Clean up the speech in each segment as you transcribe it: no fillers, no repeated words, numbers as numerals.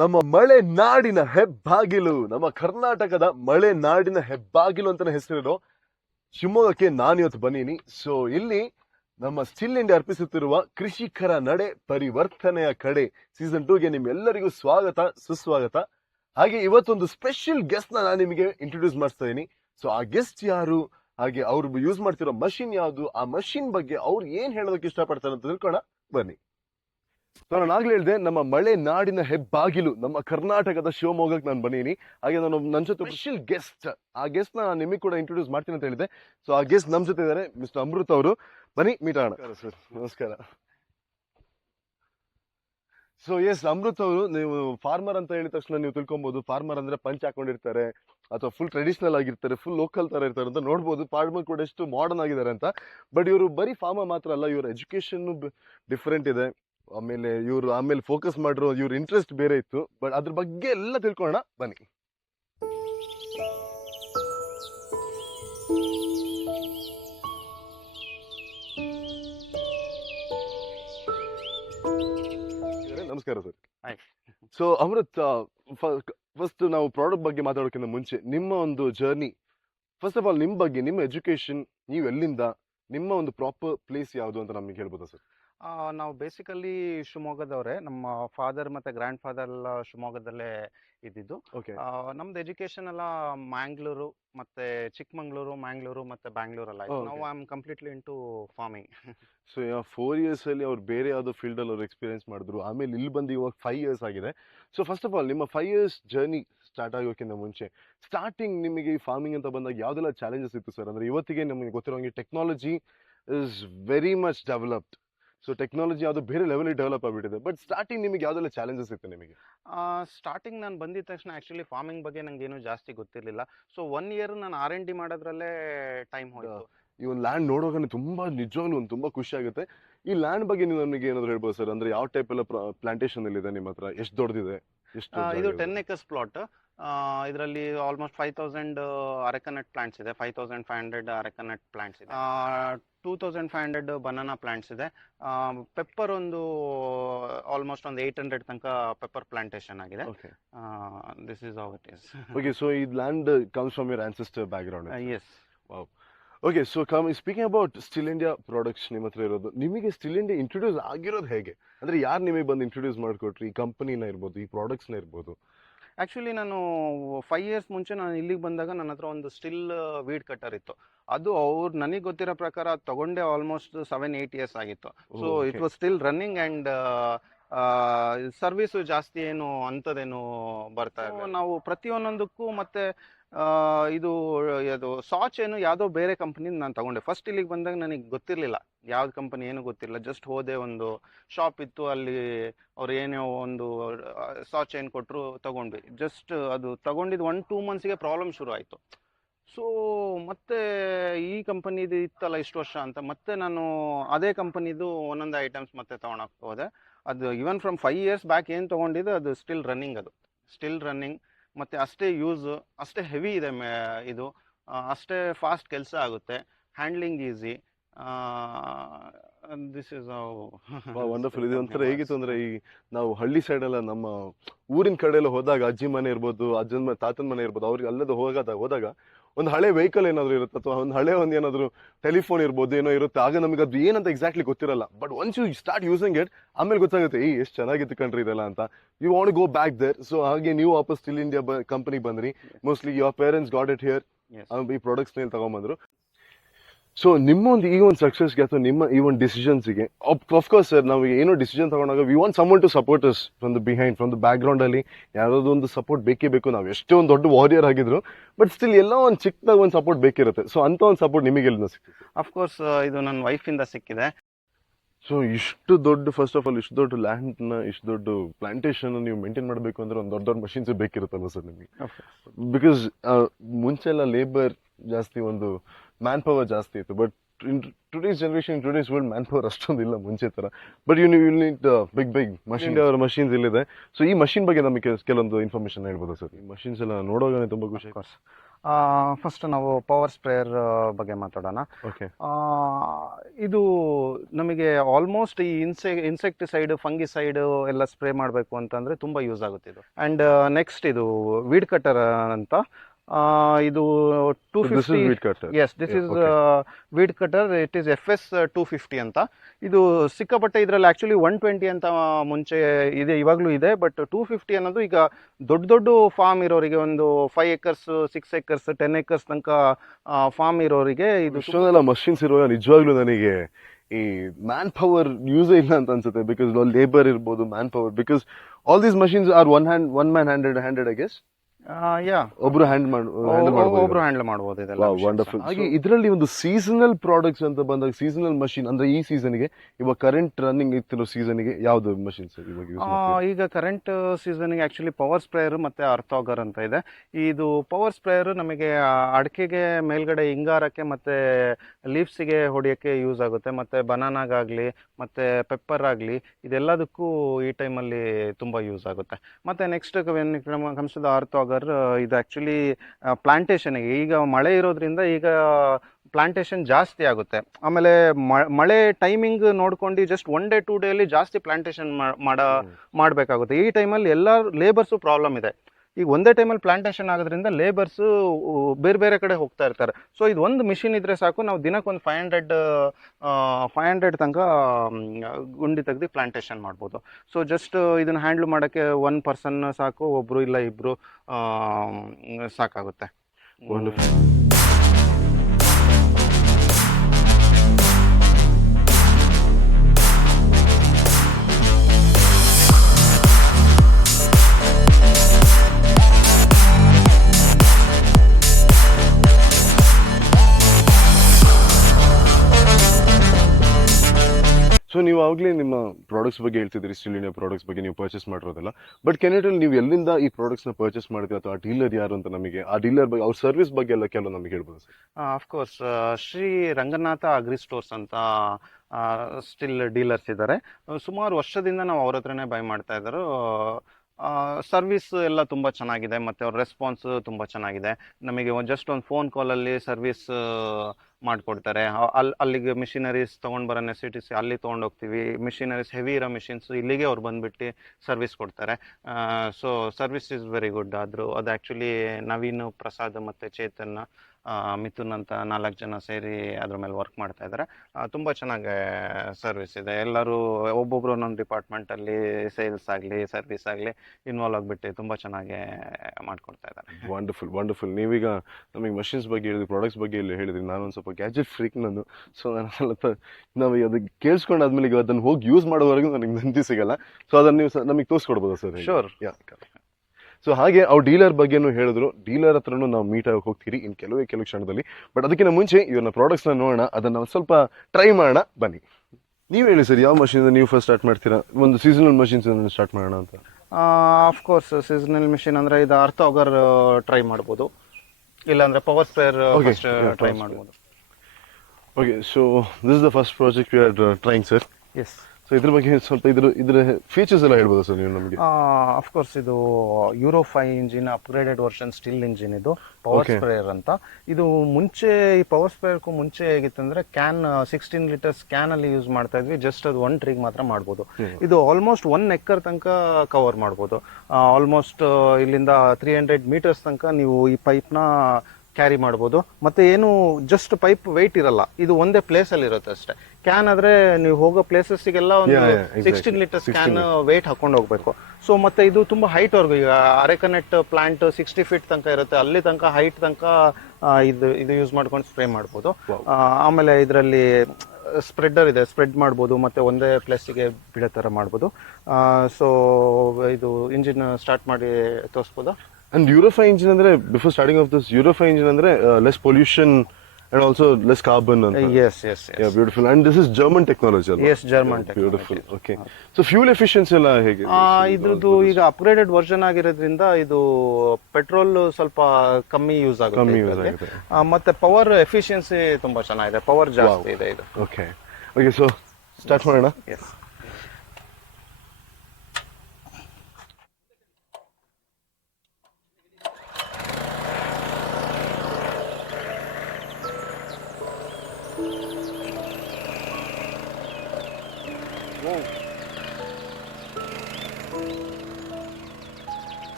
ನಮ್ಮ ಮಳೆ ನಾಡಿನ ಹೆಬ್ಬಾಗಿಲು, ನಮ್ಮ ಕರ್ನಾಟಕದ ಮಳೆ ನಾಡಿನ ಹೆಬ್ಬಾಗಿಲು ಅಂತಾನೆ ಹೆಸರಿರೋ ಶಿವಮೊಗ್ಗಕ್ಕೆ ನಾನಿವತ್ತು ಬನ್ನಿ. ಸೊ ಇಲ್ಲಿ ನಮ್ಮ ಸ್ಟಿಲ್ ಇಂಡಿಯಾ ಅರ್ಪಿಸುತ್ತಿರುವ ಕೃಷಿಕರ ನಡೆ ಪರಿವರ್ತನೆಯ ಕಡೆ ಸೀಸನ್ 2ಗೆ ನಿಮ್ಮೆಲ್ಲರಿಗೂ ಸ್ವಾಗತ ಸುಸ್ವಾಗತ. ಹಾಗೆ ಇವತ್ತೊಂದು ಸ್ಪೆಷಲ್ ಗೆಸ್ಟ್ ನಾನು ನಿಮಗೆ ಇಂಟ್ರೊಡ್ಯೂಸ್ ಮಾಡಿಸ್ತಾ ಇದೀನಿ. ಸೊ ಆ ಗೆಸ್ಟ್ ಯಾರು, ಹಾಗೆ ಅವ್ರು ಯೂಸ್ ಮಾಡ್ತಿರೋ ಮಷಿನ್ ಯಾವುದು, ಆ ಮಷಿನ್ ಬಗ್ಗೆ ಅವ್ರು ಏನ್ ಹೇಳೋದಕ್ಕೆ ಇಷ್ಟಪಡ್ತಾರೆ ಅಂತ ತಿಳ್ಕೊಳ್ಳೋಣ ಬನ್ನಿ. ನಾನು ಆಗ್ಲೇ ಹೇಳಿದೆ, ನಮ್ಮ ಮಳೆ ನಾಡಿನ ಹೆಬ್ಬಾಗಿಲು ನಮ್ಮ ಕರ್ನಾಟಕದ ಶಿವಮೊಗ್ಗಕ್ಕೆ ನಾನು ಬಂದೀನಿ. ಹಾಗೆ ನಾನು ನನ್ನ ಜೊತೆ ಸ್ಪೆಷಲ್ ಗೆಸ್ಟ್, ಆ ಗೆಸ್ಟ್ ನಾನು ನಿಮಗೆ ಕೂಡ ಇಂಟ್ರೊಡ್ಯೂಸ್ ಮಾಡ್ತೀನಿ ಅಂತ ಹೇಳಿದೆ. ಸೊ ಆ ಗೆಸ್ಟ್ ನಮ್ಮ ಜೊತೆ ಇದ್ದಾರೆ, ಮಿಸ್ಟರ್ ಅಮೃತ್ ಅವರು. ಬನ್ನಿ ಮೀಟ್ ಆಗೋಣ. ಸರ್ ನಮಸ್ಕಾರ. ಸೊ ಎಸ್, ಅಮೃತ್ ಅವರು, ನೀವು ಫಾರ್ಮರ್ ಅಂತ ಹೇಳಿದ ತಕ್ಷಣ ನೀವು ತಿಳ್ಕೊಬಹುದು, ಫಾರ್ಮರ್ ಅಂದ್ರೆ ಪಂಚ್ ಹಾಕೊಂಡಿರ್ತಾರೆ ಅಥವಾ ಫುಲ್ ಟ್ರೆಡಿಷನಲ್ ಆಗಿರ್ತಾರೆ, ಫುಲ್ ಲೋಕಲ್ ತರ ಇರ್ತಾರೆ ಅಂತ ನೋಡ್ಬೋದು. ಫಾರ್ಮರ್ ಕೂಡ ಎಷ್ಟು ಮಾಡರ್ನ್ ಆಗಿದ್ದಾರೆ ಅಂತ. ಬಟ್ ಇವರು ಬರೀ ಫಾರ್ಮರ್ ಮಾತ್ರ ಅಲ್ಲ, ಇವ್ರ ಎಜುಕೇಶನ್ ಡಿಫ್ರೆಂಟ್ ಇದೆ. ಆಮೇಲೆ ಫೋಕಸ್ ಮಾಡಿರೋ ಇವ್ರ ಇಂಟ್ರೆಸ್ಟ್ ಬೇರೆ ಇತ್ತು. ಬಟ್ ಅದ್ರ ಬಗ್ಗೆ ಎಲ್ಲ ತಿಳ್ಕೊಳ್ಳೋಣ ಬನ್ನಿ. ನಮಸ್ಕಾರ ಸರ್. ಸೊ ಅಮೃತ್, ಫಸ್ಟ್ ನಾವು ಪ್ರಾಡಕ್ಟ್ ಬಗ್ಗೆ ಮಾತಾಡೋಕ್ಕಿಂತ ಮುಂಚೆ ನಿಮ್ಮ ಒಂದು ಜರ್ನಿ, ಫಸ್ಟ್ ಆಫ್ ಆಲ್ ನಿಮ್ಮ ಬಗ್ಗೆ, ನಿಮ್ಮ ಎಜುಕೇಶನ್, ನೀವು ಎಲ್ಲಿಂದ, ನಿಮ್ಮ ಒಂದು ಪ್ರಾಪರ್ ಪ್ಲೇಸ್ ಯಾವುದು ಅಂತ ನಮಗೆ ಹೇಳ್ಬೋದಾ ಸರ್? ನಾವು ಬೇಸಿಕಲಿ ಶಿವಮೊಗ್ಗದವರೇ. ನಮ್ಮ ಫಾದರ್ ಮತ್ತೆ ಗ್ರ್ಯಾಂಡ್ ಫಾದರ್ ಎಲ್ಲ ಶಿವಮೊಗ್ಗದಲ್ಲೇ ಇದ್ದಿದ್ದು. ಓಕೆ. ನಮ್ದು ಎಜುಕೇಶನ್ ಎಲ್ಲ ಮ್ಯಾಂಗ್ಳೂರು ಮತ್ತೆ ಚಿಕ್ಕಮಂಗ್ಳೂರು, ಮ್ಯಾಂಗ್ಳೂರು ಮತ್ತೆ ಬ್ಯಾಂಗ್ಳೂರಲ್ಲ. Oh, ನಾವು okay. I am completely into farming. So 4 years ಅಲ್ಲಿ ಅವ್ರು ಬೇರೆ ಯಾವ್ದೋ ಫೀಲ್ಡ್ ಅಲ್ಲಿ ಅವ್ರು ಎಕ್ಸ್ಪೀರಿಯನ್ಸ್ ಮಾಡಿದ್ರು, ಆಮೇಲೆ ಇಲ್ಲಿ ಬಂದು ಇವಾಗ 5 years ಆಗಿದೆ. ಸೊ ಫಸ್ಟ್ ಆಫ್ ಆಲ್ ನಿಮ್ಮ 5 years ಜರ್ನಿ ಸ್ಟಾರ್ಟ್ ಆಗೋಕ್ಕಿಂತ ಮುಂಚೆ, ಸ್ಟಾರ್ಟಿಂಗ್ ನಿಮಗೆ ಈ ಫಾರ್ಮಿಂಗ್ ಅಂತ ಬಂದಾಗ ಯಾವ್ದೆಲ್ಲ ಚಾಲೆಂಜಸ್ ಇತ್ತು ಸರ್? ಅಂದ್ರೆ ಇವತ್ತಿಗೆ ನಮಗೆ ಗೊತ್ತಿರೋಂಗೆ technology is very much developed. So technology ಯಾವ್ದು ಬೇರೆ ಲೆವೆಲ್ ಡೆವಲಪ್ ಆಗ್ಬಿಟ್ಟಿದೆ. ಬಟ್ ಸ್ಟಾರ್ಟಿಂಗ್ ನಿಮಗೆ ಯಾವ್ದೆಲ್ಲ ಚಾಲೆಂಜಸ್ ಇತ್ತು ನಿಮಗೆ? ಸ್ಟಾರ್ಟಿಂಗ್ ನಾನು ಬಂದಿದ ತಕ್ಷಣ ಆಕ್ಚುಲಿ ಫಾರ್ಮಿಂಗ್ ಬಗ್ಗೆ ನಂಗೆ ಏನು ಜಾಸ್ತಿ ಗೊತ್ತಿರಲಿಲ್ಲ. ಸೊ 1 year ನಾನು R&D ಮಾಡೋದ್ರಲ್ಲೇ ಟೈಮ್ ಹೋಯ್ತು. ಈ ಒಂದು ಲ್ಯಾಂಡ್ ನೋಡೋಕೆ ತುಂಬಾ ನಿಜವಾಗ್ಲೂ ಒಂದು ತುಂಬಾ ಖುಷಿ ಆಗುತ್ತೆ. ಈ ಲ್ಯಾಂಡ್ ಬಗ್ಗೆ ನೀವು ನಮಗೆ ಏನಾದ್ರು ಹೇಳ್ಬೋದು ಸರ್? ಅಂದ್ರೆ ಯಾವ ಟೈಪ್ ಎಲ್ಲ ಪ್ಲಾಂಟೇಶನ್ ಅಲ್ಲಿ ಇದೆ ನಿಮ್ಮ ಹತ್ರ, ಎಷ್ಟು ದೊಡ್ಡದಿದೆ, ಎಷ್ಟು? ಇದು 10 acres ಪ್ಲಾಟ್. ಇದರಲ್ಲಿ ಆಲ್ಮೋಸ್ಟ್ 5000 ಅರೆಕನಟ್ ಪ್ಲಾಂಟ್ಸ್ ಇದೆ, 5500 ಅರೆಕನಟ್ ಪ್ಲಾಂಟ್ಸ್ ಇದೆ, 2500 ಬನಾನಾ ಪ್ಲಾಂಟ್ಸ್ ಇದೆ. ಪೆಪ್ಪರ್ ಒಂದು ಆಲ್ಮೋಸ್ಟ್ ಒಂದು 800 ತನಕ ಪೆಪ್ಪರ್ ಪ್ಲಾಂಟೇಶನ್ ಆಗಿದೆ. This is how it is. Okay, so ಈ land comes from your ancestor background? Yes. Okay, so speaking about Stihl India products ನಿಮ್ಮ ಹತ್ರ ಇರೋದು, ನಿಮಗೆ ಸ್ಟಿಲ್ ಇಂಡಿಯಾ ಇಂಟ್ರೊಡ್ಯೂಸ್ ಆಗಿರೋದು ಹೇಗೆ? ಅಂದ್ರೆ ಯಾರು ನಿಮಗೆ ಬಂದು ಇಂಟ್ರೊಡ್ಯೂಸ್ ಮಾಡಿಕೊಟ್ರಿ? ಈ ಕಂಪನಿನ ಇರ್ಬೋದು, ಈ ಪ್ರಾಡಕ್ಟ್ಸ್ನ ಇರ್ಬೋದು? ಆಕ್ಚುಲಿ ನಾನು 5 years ಮುಂಚೆ ನಾನು ಇಲ್ಲಿಗೆ ಬಂದಾಗ ನನ್ನ ಹತ್ರ ಒಂದು ಸ್ಟಿಲ್ ವೀಡ್ ಕಟ್ಟರ್ ಇತ್ತು. ಅದು ಅವ್ರು ನನಗೆ ಗೊತ್ತಿರೋ ಪ್ರಕಾರ ತಗೊಂಡೆ ಆಲ್ಮೋಸ್ಟ್ 7-8 years ಆಗಿತ್ತು. So it was still running and service ಜಾಸ್ತಿ ಏನು ಅಂಥದ್ದೇನು ಬರ್ತಾ ಇದೆ. ನಾವು ಪ್ರತಿಯೊಂದಕ್ಕೂ ಮತ್ತೆ ಇದು ಸಾಚ್ ಏನು ಯಾವುದೋ ಬೇರೆ ಕಂಪನಿ ನಾನು ತಗೊಂಡೆ. ಫಸ್ಟ್ ಇಲ್ಲಿಗೆ ಬಂದಾಗ ನನಗೆ ಗೊತ್ತಿರಲಿಲ್ಲ ಯಾವ್ದು ಕಂಪನಿ ಏನು ಗೊತ್ತಿರಲಿಲ್ಲ. ಜಸ್ಟ್ ಹೋದೆ, ಒಂದು ಶಾಪ್ ಇತ್ತು, ಅಲ್ಲಿ ಅವ್ರು ಏನೋ ಒಂದು ಸಾಚ್ ಏನು ಕೊಟ್ಟರು, ತಗೊಂಡ್ವಿ. ಜಸ್ಟ್ ಅದು ತಗೊಂಡಿದ್ದು 1-2 monthsಗೆ ಪ್ರಾಬ್ಲಮ್ ಶುರು ಆಯಿತು. ಸೊ ಮತ್ತೆ ಈ ಕಂಪನಿದು ಇತ್ತಲ್ಲ ಇಷ್ಟು ವರ್ಷ ಅಂತ, ಮತ್ತೆ ನಾನು ಅದೇ ಕಂಪನಿದು ಒಂದೊಂದು ಐಟಮ್ಸ್ ಮತ್ತೆ ತೊಗೊಳಕ್ಕೆ ಹೋದೆ. ಅದು ಈವನ್ ಫ್ರಮ್ 5 years ಬ್ಯಾಕ್ ಏನು ತೊಗೊಂಡಿದ್ದು ಅದು ಸ್ಟಿಲ್ ರನ್ನಿಂಗ್, ಅದು ಸ್ಟಿಲ್ ರನ್ನಿಂಗ್. ಮತ್ತು ಅಷ್ಟೇ ಯೂಸ್, ಅಷ್ಟೇ ಹೆವಿ ಇದೆ ಇದು, ಅಷ್ಟೇ ಫಾಸ್ಟ್ ಕೆಲಸ ಆಗುತ್ತೆ, handling easy. This is wonderful. ಇದು ಒಂಥರ ಹೇಗಿತ್ತು ಅಂದ್ರೆ, ಈ ನಾವು ಹಳ್ಳಿ ಸೈಡ್ ಎಲ್ಲ, ನಮ್ಮ ಊರಿನ ಕಡೆ ಎಲ್ಲ ಹೋದಾಗ, ಅಜ್ಜಿ ಮನೆ ಇರ್ಬೋದು, ಅಜ್ಜನ ಮನೆ, ತಾತನ ಮನೆ ಇರ್ಬೋದು, ಅವ್ರಿಗೆ ಅಲ್ಲದ ಹೋದಾಗ ಒಂದು ಹಳೆ ವೆಹಿಕಲ್ ಏನಾದ್ರು ಇರುತ್ತೆ, ಅಥವಾ ಒಂದು ಹಳೆ ಒಂದು ಏನಾದ್ರು ಟೆಲಿಫೋನ್ ಇರ್ಬೋದು, ಏನೋ ಇರುತ್ತೆ. ಆಗ ನಮಗೆ ಅದು ಏನಂತ ಎಕ್ಸಾಕ್ಟ್ಲಿ ಗೊತ್ತಿರಲ್ಲ. But once you start using it, ಆಮೇಲೆ ಗೊತ್ತಾಗುತ್ತೆ, ಎಷ್ಟು ಚೆನ್ನಾಗಿತ್ತು ಕಣ್ರಿ ಇದೆಲ್ಲ ಅಂತ. You want go back there. So ಹಾಗೆ ನೀವು ವಾಪಸ್ ಸ್ಟಿಲ್ ಇಂಡಿಯಾ ಕಂಪನಿ ಬಂದ್ರಿ. Mostly your parents got it here, ಈ ಪ್ರಾಡಕ್ಟ್ಸ್ ನೇಲ್ ತಗೊಂಡ್ಬಂದ್ರು. ಸೊ ನಿಮ್ಮ ಒಂದು ಈ ಒಂದು ಸಕ್ಸಸ್ಗೆ ಅಥವಾ ನಿಮ್ಮ ಈ ಒಂದು ಡಿಸಿಷನ್ಸ್ಗೆ, ಅಫ್ಕೋರ್ಸ್ ಸರ್, ನಾವು ಏನೋ ಡಿಸಿಷನ್ ತಗೊಂಡಾಗ we want someone to support us from the behind, from the background ಅಲ್ಲಿ ಯಾವ್ದಾದ್ರು ಒಂದು ಸಪೋರ್ಟ್ ಬೇಕೇ ಬೇಕು. ನಾವು ಎಷ್ಟೇ ಒಂದು ದೊಡ್ಡ ವಾರಿಯರ್ ಆಗಿದ್ರು, ಬಟ್ ಸ್ಟಿಲ್ ಎಲ್ಲ ಒಂದು ಚಿಕ್ಕದಾಗ ಒಂದು ಸಪೋರ್ಟ್ ಬೇಕಿರುತ್ತೆ. ಸೊ ಅಂತ ಒಂದು ಸಪೋರ್ಟ್ ನಿಮಗೆ ಎಲ್ಲಿಂದ ಸಿಕ್ಕಿದೆ? ಅಫ್ಕೋರ್ಸ್ ಇದು ನನ್ನ ವೈಫಿಂದ ಸಿಕ್ಕಿದೆ. ಸೊ ಇಷ್ಟು ದೊಡ್ಡ, ಫಸ್ಟ್ ಆಫ್ ಆಲ್ ಇಷ್ಟು ದೊಡ್ಡ ಲ್ಯಾಂಡ್ನ, ಇಷ್ಟು ದೊಡ್ಡ ಪ್ಲಾಂಟೇಶನ್ ನೀವು ಮೇಂಟೈನ್ ಮಾಡಬೇಕು ಅಂದ್ರೆ ಒಂದು ದೊಡ್ಡ ದೊಡ್ಡ ಮಷಿನ್ಸ್ ಬೇಕಿರುತ್ತಲ್ಲ ಸರ್ ನಿಮಗೆ? ಬಿಕಾಸ್ ಮುಂಚೆಲ್ಲ ಲೇಬರ್ ಜಾಸ್ತಿ, ಒಂದು ಮ್ಯಾನ್ ಪವರ್ ಜಾಸ್ತಿ ಇತ್ತು. But today's generation today's world man power ಅಷ್ಟೊಂದು ಇಲ್ಲ ಮುಂಚೆ ಥರ. But you need big machine ಅವರ ಮಷೀನ್ಸ್ ಇಲ್ಲಿದೆ. ಸೊ ಈ ಮಷೀನ್ ಬಗ್ಗೆ ನಮಗೆ ಕೆಲವೊಂದು ಇನ್ಫಾರ್ಮೇಷನ್ ಹೇಳ್ಬೋದು ಸರ್? ಈ ಮಷೀನ್ಸ್ ಎಲ್ಲ ನೋಡೋಕೆ ತುಂಬ ಖುಷಿ. ಫಸ್ಟ್ ನಾವು ಪವರ್ ಸ್ಪ್ರೇಯರ್ ಬಗ್ಗೆ ಮಾತಾಡೋಣ. ಓಕೆ. ಇದು ನಮಗೆ ಆಲ್ಮೋಸ್ಟ್ ಈ ಇನ್ಸೆಕ್ಟಿಸೈಡ್ ಫಂಗಿಸೈಡ್ ಎಲ್ಲ ಸ್ಪ್ರೇ ಮಾಡಬೇಕು ಅಂತಂದರೆ ತುಂಬ ಯೂಸ್ ಆಗುತ್ತೆ ಇದು. ಆ್ಯಂಡ್ ನೆಕ್ಸ್ಟ್ ಇದು ವೀಡ್ ಕಟರ್ ಅಂತ. ಇದು 250. Yes, this is weed cutter. It is FS 250 ಅಂತ. ಇದು ಸಿಕ್ಕಾಪಟ್ಟೆ ಇದರಲ್ಲಿ ಆ್ಯಕ್ಚುಲಿ 120 ಅಂತ ಮುಂಚೆ ಇದೆ, ಇವಾಗಲೂ ಇದೆ. ಬಟ್ 250 ಅನ್ನೋದು ಈಗ ದೊಡ್ಡ ದೊಡ್ಡ ಫಾರ್ಮ್ ಇರೋರಿಗೆ, ಒಂದು 5 acres 6 acres 10 acres ತನಕ ಫಾರ್ಮ್ ಇರೋರಿಗೆ ಇದು. ಇಷ್ಟೊಂದೆಲ್ಲ ಮಷೀನ್ಸ್ ಇರುವಾಗ ನಿಜವಾಗ್ಲೂ ನನಗೆ ಈ ಮ್ಯಾನ್ ಪವರ್ ಯೂಸೇ ಇಲ್ಲ ಅಂತ ಅನ್ಸುತ್ತೆ. ಬಿಕಾಸ್ ಲೇಬರ್ ಇರ್ಬೋದು, man power, because all these machines are one man handed I guess. ಒಬ್ರು ಒಬ್ರು ಹ್ಯಾಂಡಲ್ ಮಾಡಬಹುದು ಇದೆಲ್ಲ. ವಂಡರ್ಫುಲ್. ಹಾಗೆ ಇದರಲ್ಲಿ ಒಂದು ಸೀಸನಲ್ ಪ್ರಾಡಕ್ಟ್ಸ್ ಅಂತ ಬಂದಾಗ, ಸೀಸನಲ್ ಮಷೀನ್ ಅಂದ್ರೆ ಈ ಸೀಸನ್ಗೆ, ಇವಾಗ ಕರೆಂಟ್ ರನ್ನಿಂಗ್ ಇತ್ತಿರೋ ಸೀಸನ್ಗೆ ಯಾವ್ದು ಮಷೀನ್ಸ್ ಇವಾಗ ಈಗ ಕರೆಂಟ್ ಸೀಸನ್ಗೆ ಆಕ್ಚುಲಿ ಪವರ್ ಸ್ಪ್ರೇಯರ್ ಮತ್ತೆ ಅರ್ಥೋಗರ್ ಅಂತ ಇದೆ. ಇದು ಪವರ್ ಸ್ಪ್ರೇಯರ್ ನಮಗೆ ಅಡಿಕೆಗೆ ಮೇಲ್ಗಡೆ ಹಿಂಗಾರಕ್ಕೆ ಮತ್ತೆ ಲೀವ್ಸಿಗೆ ಹೊಡಿಯೋಕ್ಕೆ ಯೂಸ್ ಆಗುತ್ತೆ. ಮತ್ತೆ ಬನಾನಾಗಾಗ್ಲಿ ಮತ್ತೆ ಪೆಪ್ಪರ್ ಆಗಲಿ, ಇದೆಲ್ಲದಕ್ಕೂ ಈ ಟೈಮಲ್ಲಿ ತುಂಬ ಯೂಸ್ ಆಗುತ್ತೆ. ಮತ್ತೆ ನೆಕ್ಸ್ಟ್ ಕಮ್ಸ್ ಟು ದ ಅರ್ಥೋಗರ್, ಇದು ಆ್ಯಕ್ಚುಲಿ ಪ್ಲಾಂಟೇಶನ್ಗೆ, ಈಗ ಮಳೆ ಇರೋದ್ರಿಂದ ಈಗ ಪ್ಲಾಂಟೇಶನ್ ಜಾಸ್ತಿ ಆಗುತ್ತೆ. ಆಮೇಲೆ ಮಳೆ ಟೈಮಿಂಗ್ ನೋಡ್ಕೊಂಡು ಜಸ್ಟ್ 1 day 2 ಡೇಲಿ ಜಾಸ್ತಿ ಪ್ಲಾಂಟೇಶನ್ ಮಾಡಬೇಕಾಗುತ್ತೆ. ಈ ಟೈಮಲ್ಲಿ ಎಲ್ಲ ಲೇಬರ್ಸು ಪ್ರಾಬ್ಲಮ್ ಇದೆ. ಈಗ ಒಂದೇ ಟೈಮಲ್ಲಿ ಪ್ಲಾಂಟೇಶನ್ ಆಗೋದ್ರಿಂದ ಲೇಬರ್ಸು ಬೇರೆ ಬೇರೆ ಕಡೆ ಹೋಗ್ತಾ ಇರ್ತಾರೆ. ಸೊ ಇದು ಒಂದು ಮಿಷಿನ್ ಇದ್ರೆ ಸಾಕು, ನಾವು ದಿನಕ್ಕೊಂದು 500 ತನಕ ಗುಂಡಿ ತೆಗೆದು ಪ್ಲಾಂಟೇಶನ್ ಮಾಡ್ಬೋದು. ಸೊ ಜಸ್ಟ್ ಇದನ್ನು ಹ್ಯಾಂಡ್ಲ್ ಮಾಡೋಕ್ಕೆ 1 person ಸಾಕು, ಒಬ್ಬರು ಇಲ್ಲ ಇಬ್ಬರು ಸಾಕಾಗುತ್ತೆ. ಸೊ ನೀವು ಆವಾಗಲೇ ನಿಮ್ಮ ಪ್ರಾಡಕ್ಟ್ಸ್ ಬಗ್ಗೆ ಹೇಳ್ತಿದ್ರಿ, ಸ್ಟಿಲ್ ಇಂಡಿಯಾ ಪ್ರಾಡಕ್ಟ್ಸ್ ಬಗ್ಗೆ ನೀವು ಪರ್ಚೇಸ್ ಮಾಡಿರೋದಲ್ಲ. ಬಟ್ ಕೆನೆಟಲ್ಲಿ ನೀವು ಎಲ್ಲಿಂದ ಈ ಪ್ರಾಡಕ್ಟ್ಸ್ನ ಪರ್ಚೇಸ್ ಮಾಡ್ತೀವಿ, ಅಥವಾ ಆ ಡೀಲರ್ ಯಾರು ಅಂತ ನಮಗೆ, ಆ ಡೀಲರ್ ಬಗ್ಗೆ, ಅವ್ರ ಸರ್ವಿಸ್ ಬಗ್ಗೆ ಎಲ್ಲ ಕೆಲವು ನಮಗೆ ಹೇಳ್ಬೋದು sir? Of course Shri Ranganatha agri stores ಅಂತ ಸ್ಟಿಲ್ ಡೀಲರ್ಸ್ ಇದ್ದಾರೆ. ಸುಮಾರು ವರ್ಷದಿಂದ ನಾವು ಅವ್ರ ಹತ್ರನೇ ಬೈ ಮಾಡ್ತಾ ಇದ್ದಾರೆ. ಸರ್ವಿಸ್ ಎಲ್ಲ ತುಂಬ ಚೆನ್ನಾಗಿದೆ, ಮತ್ತು ಅವ್ರ ರೆಸ್ಪಾನ್ಸ್ ತುಂಬ ಚೆನ್ನಾಗಿದೆ. ನಮಗೆ ಜಸ್ಟ್ ಒಂದು ಫೋನ್ ಕಾಲಲ್ಲಿ ಸರ್ವಿಸ್ ಮಾಡಿಕೊಡ್ತಾರೆ. ಅಲ್ಲಿಗೆ ಮಿಷಿನರೀಸ್ ತೊಗೊಂಡು ಬರೋ ನೆಸಿಟಿಸಿ ಅಲ್ಲಿ ತೊಗೊಂಡೋಗ್ತೀವಿ. ಮಿಷಿನರೀಸ್ ಹೆವಿ ಇರೋ ಮಿಷಿನ್ಸ್ ಇಲ್ಲಿಗೆ ಅವ್ರು ಬಂದುಬಿಟ್ಟು ಸರ್ವಿಸ್ ಕೊಡ್ತಾರೆ. So service is very good. ಅದು ಆ್ಯಕ್ಚುಲಿ ನವೀನ್, ಪ್ರಸಾದ್ ಮತ್ತು ಚೇತನ್, ಮಿಥುನ್ ಅಂತ 4 ಜನ ಸೇರಿ ಅದ್ರ ಮೇಲೆ ವರ್ಕ್ ಮಾಡ್ತಾ ಇದ್ದಾರೆ. ತುಂಬ ಚೆನ್ನಾಗಿ ಸರ್ವಿಸ್ ಇದೆ. ಎಲ್ಲರೂ ಒಬ್ಬೊಬ್ರು ಒಂದೊಂದು ಡಿಪಾರ್ಟ್ಮೆಂಟಲ್ಲಿ ಸೇಲ್ಸ್ ಆಗಲಿ ಸರ್ವಿಸ್ ಆಗಲಿ ಇನ್ವಾಲ್ವ್ ಆಗಿಬಿಟ್ಟು ತುಂಬ ಚೆನ್ನಾಗಿ ಮಾಡಿಕೊಡ್ತಾ ಇದ್ದಾರೆ. Wonderful wonderful. ನೀವೀಗ ನಮಗೆ ಮಷಿನ್ಸ್ ಬಗ್ಗೆ ಹೇಳಿದ್ರಿ, ಪ್ರಾಡಕ್ಟ್ಸ್ ಬಗ್ಗೆ ಎಲ್ಲ ಹೇಳಿದ್ರಿ. ನಾನೊಂದು ಸ್ವಲ್ಪ ಗ್ಯಾಜೆಟ್ ಫ್ರೀಕ್ ನಾನು. ಸೊ ನಾವು ಅದಕ್ಕೆ ಕೇಳಿಸ್ಕೊಂಡಾದ್ಮೇಲೆ ಈಗ ಅದನ್ನು ಹೋಗಿ ಯೂಸ್ ಮಾಡೋವರೆಗೂ ನನಗೆ ನೆಮ್ಮದಿ ಸಿಗಲ್ಲ. ಸೊ ಅದನ್ನು ನೀವು ನಮಗೆ ತೋರಿಸ್ಕೊಡ್ಬೋದಾ ಸರ್? ಶೋರ್. ಸೊ ಹಾಗೆ ಅವ್ರು ಡೀಲರ್ ಬಗ್ಗೆನೂ ಹೇಳಿದ್ರು. ಡೀಲರ್ ಹತ್ರನೂ ನಾವು ಮೀಟ್ ಆಗಿ ಹೋಗ್ತೀರಿ ಇನ್ನು ಕೆಲವು ಕ್ಷಣದಲ್ಲಿ. ಬಟ್ ಅದಕ್ಕಿಂತ ಮುಂಚೆ ಇವ್ರನ್ನ ಪ್ರಾಡಕ್ಟ್ಸ್ನ ನೋಡೋಣ, ಅದನ್ನು ಸ್ವಲ್ಪ ಟ್ರೈ ಮಾಡೋಣ ಬನ್ನಿ. ನೀವು ಹೇಳಿ ಸರ್, ಯಾವ ಮಷೀನ್ ನೀವು ಫಸ್ಟ್ ಸ್ಟಾರ್ಟ್ ಮಾಡ್ತೀರಾ? ಒಂದು ಸೀಸನಲ್ ಮಷೀನ್ಸ್ ಸ್ಟಾರ್ಟ್ ಮಾಡೋಣ ಅಂತ. ಆಫ್ಕೋರ್ಸ್ ಸೀಸನಲ್ ಮಿಷಿನ್ ಅಂದರೆ ಇದು ಅರ್ಥೋಗರ್ ಟ್ರೈ ಮಾಡ್ಬೋದು, ಇಲ್ಲಾಂದರೆ ಪವರ್ ಸ್ಪ್ರೇಯರ್ ಟ್ರೈ ಮಾಡ್ಬೋದು. Okay, so this is the first project you are trying sir. Yes. So ಇದ್ರ ಬಗ್ಗೆ ಸ್ವಲ್ಪ ಇದ್ರ ಫೀಚರ್ಸ್ ಎಲ್ಲ ಹೇಳ್ಬೋದಾ ಸರ್ ನೀವು ನಮಗೆ? ಅಫ್ಕೋರ್ಸ್ ಇದು Euro 5 engine upgraded version still engine. ಇದು ಪವರ್ ಸ್ಪ್ರೇಯರ್ ಅಂತ. ಇದು ಮುಂಚೆ ಈ ಪವರ್ ಸ್ಪ್ರೇಯರ್ಗೂ ಮುಂಚೆ ಹೇಗಿತ್ತಂದ್ರೆ ಕ್ಯಾನ್ 16 ಲೀಟರ್ಸ್ ಕ್ಯಾನ್ ಅಲ್ಲಿ ಯೂಸ್ ಮಾಡ್ತಾ ಇದ್ವಿ. ಜಸ್ಟ್ ಅದು 1 ಟ್ರೀಗೆ ಮಾತ್ರ ಮಾಡ್ಬೋದು. ಇದು ಆಲ್ಮೋಸ್ಟ್ 1 ಎಕರ್ ತನಕ ಕವರ್ ಮಾಡ್ಬೋದು. ಆಲ್ಮೋಸ್ಟ್ ಇಲ್ಲಿಂದ 300 ಮೀಟರ್ಸ್ ತನಕ ನೀವು ಈ ಪೈಪ್ನ ಕ್ಯಾರಿ ಮಾಡ್ಬೋದು. ಮತ್ತೆ ಏನು ಜಸ್ಟ್ ಪೈಪ್ ವೆಯ್ಟ್ ಇರಲ್ಲ, ಇದು ಒಂದೇ ಪ್ಲೇಸ್ ಅಲ್ಲಿ ಇರುತ್ತೆ ಅಷ್ಟೇ. ಕ್ಯಾನ್ ಆದ್ರೆ ನೀವು ಹೋಗೋ ಪ್ಲೇಸಸ್ಗೆಲ್ಲ ಒಂದು 16 ಲೀಟರ್ಸ್ ಕ್ಯಾನ್ ವೆಯ್ಟ್ ಹಾಕೊಂಡು ಹೋಗ್ಬೇಕು. ಸೊ ಮತ್ತೆ ಇದು ತುಂಬಾ ಹೈಟ್ ವರ್ಗು, ಈಗ ಅರೆಕನೆಟ್ ಪ್ಲಾಂಟ್ 60 feet ತನಕ ಇರುತ್ತೆ, ಅಲ್ಲಿ ತನಕ ಹೈಟ್ ತನಕ ಇದು ಯೂಸ್ ಮಾಡ್ಕೊಂಡು ಸ್ಪ್ರೇ ಮಾಡ್ಬೋದು. ಆಮೇಲೆ ಇದರಲ್ಲಿ ಸ್ಪ್ರೆಡ್ಡರ್ ಇದೆ, ಸ್ಪ್ರೆಡ್ ಮಾಡ್ಬೋದು, ಮತ್ತೆ ಒಂದೇ ಪ್ಲೇಸಿಗೆ ಬಿಡೋ ಥರ ಮಾಡ್ಬೋದು. ಸೊ ಇದು ಇಂಜಿನ್ ಸ್ಟಾರ್ಟ್ ಮಾಡಿ ತೋರಿಸ್ಬೋದಾ? ಅಂಡ್ Euro 5 ಇಂಜಿನ್ ಅಂದ್ರೆ, before starting of this, Euro 5 engine ಅಂದ್ರೆ less pollution and also less carbon and Yes, yeah, beautiful. And this is German technology ಅಲ್ವಾ? yes, German Beautiful. technology. Okay. So fuel efficiency ಎಲ್ಲ ಹೇಗೆ? ಇದ್ರದ್ದು ಈಗ upgraded version ಆಗಿರೋದ್ರಿಂದ ಇದು petrol ಸ್ವಲ್ಪ ಕಮ್ಮಿ ಯೂಸ್ ಕಮ್ಮಿ ಯೂಸ್ ಆಗುತ್ತೆ ಆಗಿದೆ. ಮತ್ತೆ ಪವರ್ ಎಫಿಷಿಯನ್ಸಿ ತುಂಬಾ ಚೆನ್ನಾಗಿದೆ, ಪವರ್ ಜಾಸ್ತಿ ಇದೆ ಇದು. Okay. Okay, so start ಮಾಡೋಣ. ಎಸ್.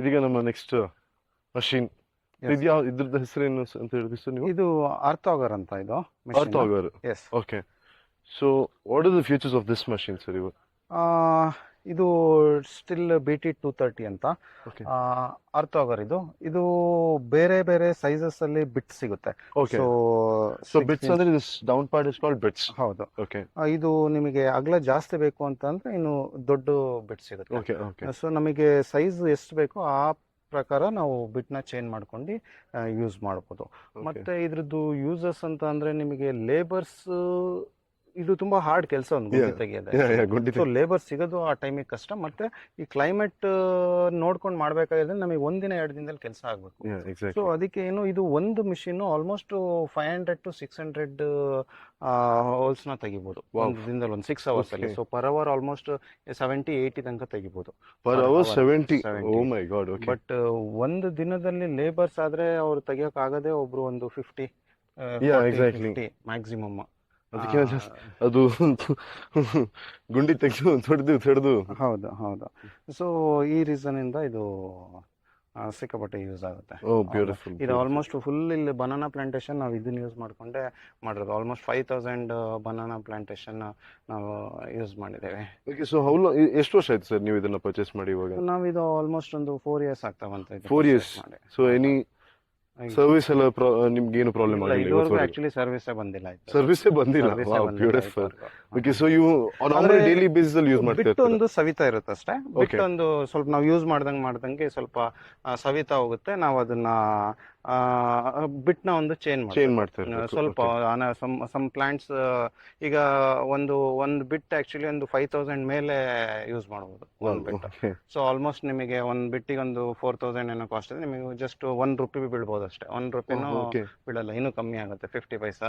ಇದೀಗ ನಮ್ಮ ನೆಕ್ಸ್ಟ್ ಮಷೀನ್ ಇದ್ಯಾ, ಇದ್ರದ್ದು ಹೆಸರೇನು ಅಂತ ಹೇಳಿದ್ರು ಸರ್ ನೀವು? ಇದು ಆರ್ಥೋಗರ್ ಅಂತ ಇದು Orthogar. Yes. Okay. So what are the features of this machine, sir? ಇದು ಸ್ಟಿಲ್ BT 230 ಅಂತ Okay. ಆರ್ಥೋಗರ್. ಇದು ಬೇರೆ ಬೇರೆ ಸೈಜಸ್ ಅಲ್ಲಿ ಬಿಟ್ ಸಿಗುತ್ತೆ. Okay. So bits ಅಂದ್ರೆ this down part is called bits. ಹೌದು. Okay. ಇದು ನಿಮಗೆ ಅಗಲ ಜಾಸ್ತಿ ಬೇಕು ಅಂತಂದ್ರೆ ಇನ್ನು ದೊಡ್ಡ ಬಿಟ್ ಸಿಗುತ್ತೆ. Okay. Okay. ಸೊ ನಮಗೆ ಸೈಜ್ ಎಷ್ಟು ಬೇಕೋ ಆ ಪ್ರಕಾರ ನಾವು ಬಿಟ್ನ ಚೇಂಜ್ ಮಾಡ್ಕೊಂಡು ಯೂಸ್ ಮಾಡ್ಬೋದು. ಮತ್ತೆ ಇದ್ರದ್ದು ಯೂಸಸ್ ಅಂತ ಅಂದ್ರೆ ನಿಮಗೆ ಲೇಬರ್ಸ್, ಇದು ತುಂಬಾ ಹಾರ್ಡ್ ಕೆಲಸ ಒಂದು ಗುಂಡಿ ತೆಗೆಯೋದು. Yeah, yeah, ಗುಂಡಿ ಸೊ ಲೇಬರ್ ಸಿಗೋದು ಆ ಟೈಮಿಗೆ ಕಷ್ಟ. ಮತ್ತೆ ಈ ಕ್ಲೈಮೇಟ್ ನೋಡ್ಕೊಂಡು ಮಾಡ್ಬೇಕಾದ್ರೆ ನಮಗೆ ಒಂದಿನ 2 ದಿನದಲ್ಲಿ ಕೆಲಸ ಆಗ್ಬೇಕು. Yeah, exactly. ಸೊ ಅದಕ್ಕೆ ಏನು ಇದು ಒಂದು ಮಿಷಿನ್ ಆಲ್ಮೋಸ್ಟ್ 500 to 600 ಹೋಲ್ಸ್ ನ ತೆಗಿಬಹುದು ಒಂದು ದಿನದಲ್ಲಿ, ಒಂದು 6 ಅವರ್ಸ್ ಅಲ್ಲಿ. ಸೊ ಪರ್ ಅವರ್ ಆಲ್ಮೋಸ್ಟ್ 70-80 ತನಕ ತೆಗಿಬಹುದು. Per hour 70. Oh my God. Okay. But ಒಂದು ದಿನದಲ್ಲಿ ಲೇಬರ್ಸ್ ಆದ್ರೆ ಅವ್ರು ತೆಗಿಯೋಕ್ ಆಗದೆ ಒಬ್ರು ಒಂದು 50 Yeah, exactly. ಮ್ಯಾಕ್ಸಿಮಮ್. ಅದಕ್ಕೆ ಅದು ಗುಂಡಿ ತೆಗೆದು ತೊಡೆದು. ಹೌದು ಹೌದು. ಸೊ ಈ ರೀಸನ್ ಇಂದ ಇದು ಸಿಕ್ಕಾಪಟ್ಟೆ ಯೂಸ್ ಆಗುತ್ತೆ. Oh, beautiful. ಇದು ಆಲ್ಮೋಸ್ಟ್ ಫುಲ್ ಇಲ್ಲಿ ಬನಾನಾ ಪ್ಲಾಂಟೇಶನ್ ನಾವು ಇದನ್ನ ಯೂಸ್ ಮಾಡ್ಕೊಂಡೆ ಮಾಡಿರೋದು. ಆಲ್ಮೋಸ್ಟ್ 5000 ಬನಾನಾ ಪ್ಲಾಂಟೇಶನ್ ನಾವು ಯೂಸ್ ಮಾಡಿದ್ದೇವೆ. Okay, so how long, ಎಷ್ಟು ವರ್ಷ ಆಯ್ತು ಸರ್ ನೀವು ಇದನ್ನ ಪರ್ಚೇಸ್ ಮಾಡಿ ಇವಾಗ? ನಾವು ಇದು ಆಲ್ಮೋಸ್ಟ್ ಒಂದು 4 years ಆಗ್ತಾ ಬಂತ. 4 years. So any ಸರ್ವಿಸ್ ಎಲ್ಲ ನಿಮ್ಗೆ ಏನು ಪ್ರಾಬ್ಲಮ್ ಆಗಿಲ್ಲ? ಆಕ್ಚುಲಿ ಸರ್ವಿಸೇ ಬಂದಿಲ್ಲ. ಸರ್ವಿಸೇ ಬಂದಿಲ್ಲ. Beautiful. Okay, so you normal daily basis ಅಲ್ಲಿ ಯೂಸ್ ಮಾಡ್ತಾ ಇರ್ತೀರಾ? ಒಂದು ಸವಿತಾ ಇರುತ್ತೆ ಅಷ್ಟೇ. ಬಿಟ್ಟು ಒಂದು ಸ್ವಲ್ಪ ನಾವು ಯೂಸ್ ಮಾಡ್ದಂಗೆ ಸ್ವಲ್ಪ ಸವಿತಾ ಹೋಗುತ್ತೆ. ನಾವು ಅದನ್ನ ಬಿಟ್ನ ಒಂದು ಚೇಂಜ್ ಮಾಡ್ತಾ ಇರ್ತೀವಿ. ಸ್ವಲ್ಪ ಸಮ್ ಪ್ಲಾಂಟ್ಸ್ ಈಗ ಒಂದು ಬಿಟ್ ಆಕ್ಚುಲಿ ಒಂದು 5000 ಮೇಲೆ ಯೂಸ್ ಮಾಡಬಹುದು ಒಂದು ಬಿಟ್. ಸೊ ಆಲ್ಮೋಸ್ಟ್ ನಿಮಗೆ ಒಂದು ಬಿಟ್ಟಿಗೆ ಒಂದು 4000 ಏನೋ ಕಾಸ್ಟ್ ಇದೆ. ನಿಮಗೆ ಜಸ್ಟ್ ₹1 ಬೀಳ್ಬೋದು ಅಷ್ಟೇ. ₹1 ಬೀಳಲ್ಲ, ಇನ್ನೂ ಕಮ್ಮಿ ಆಗುತ್ತೆ, 50 ಪೈಸಾ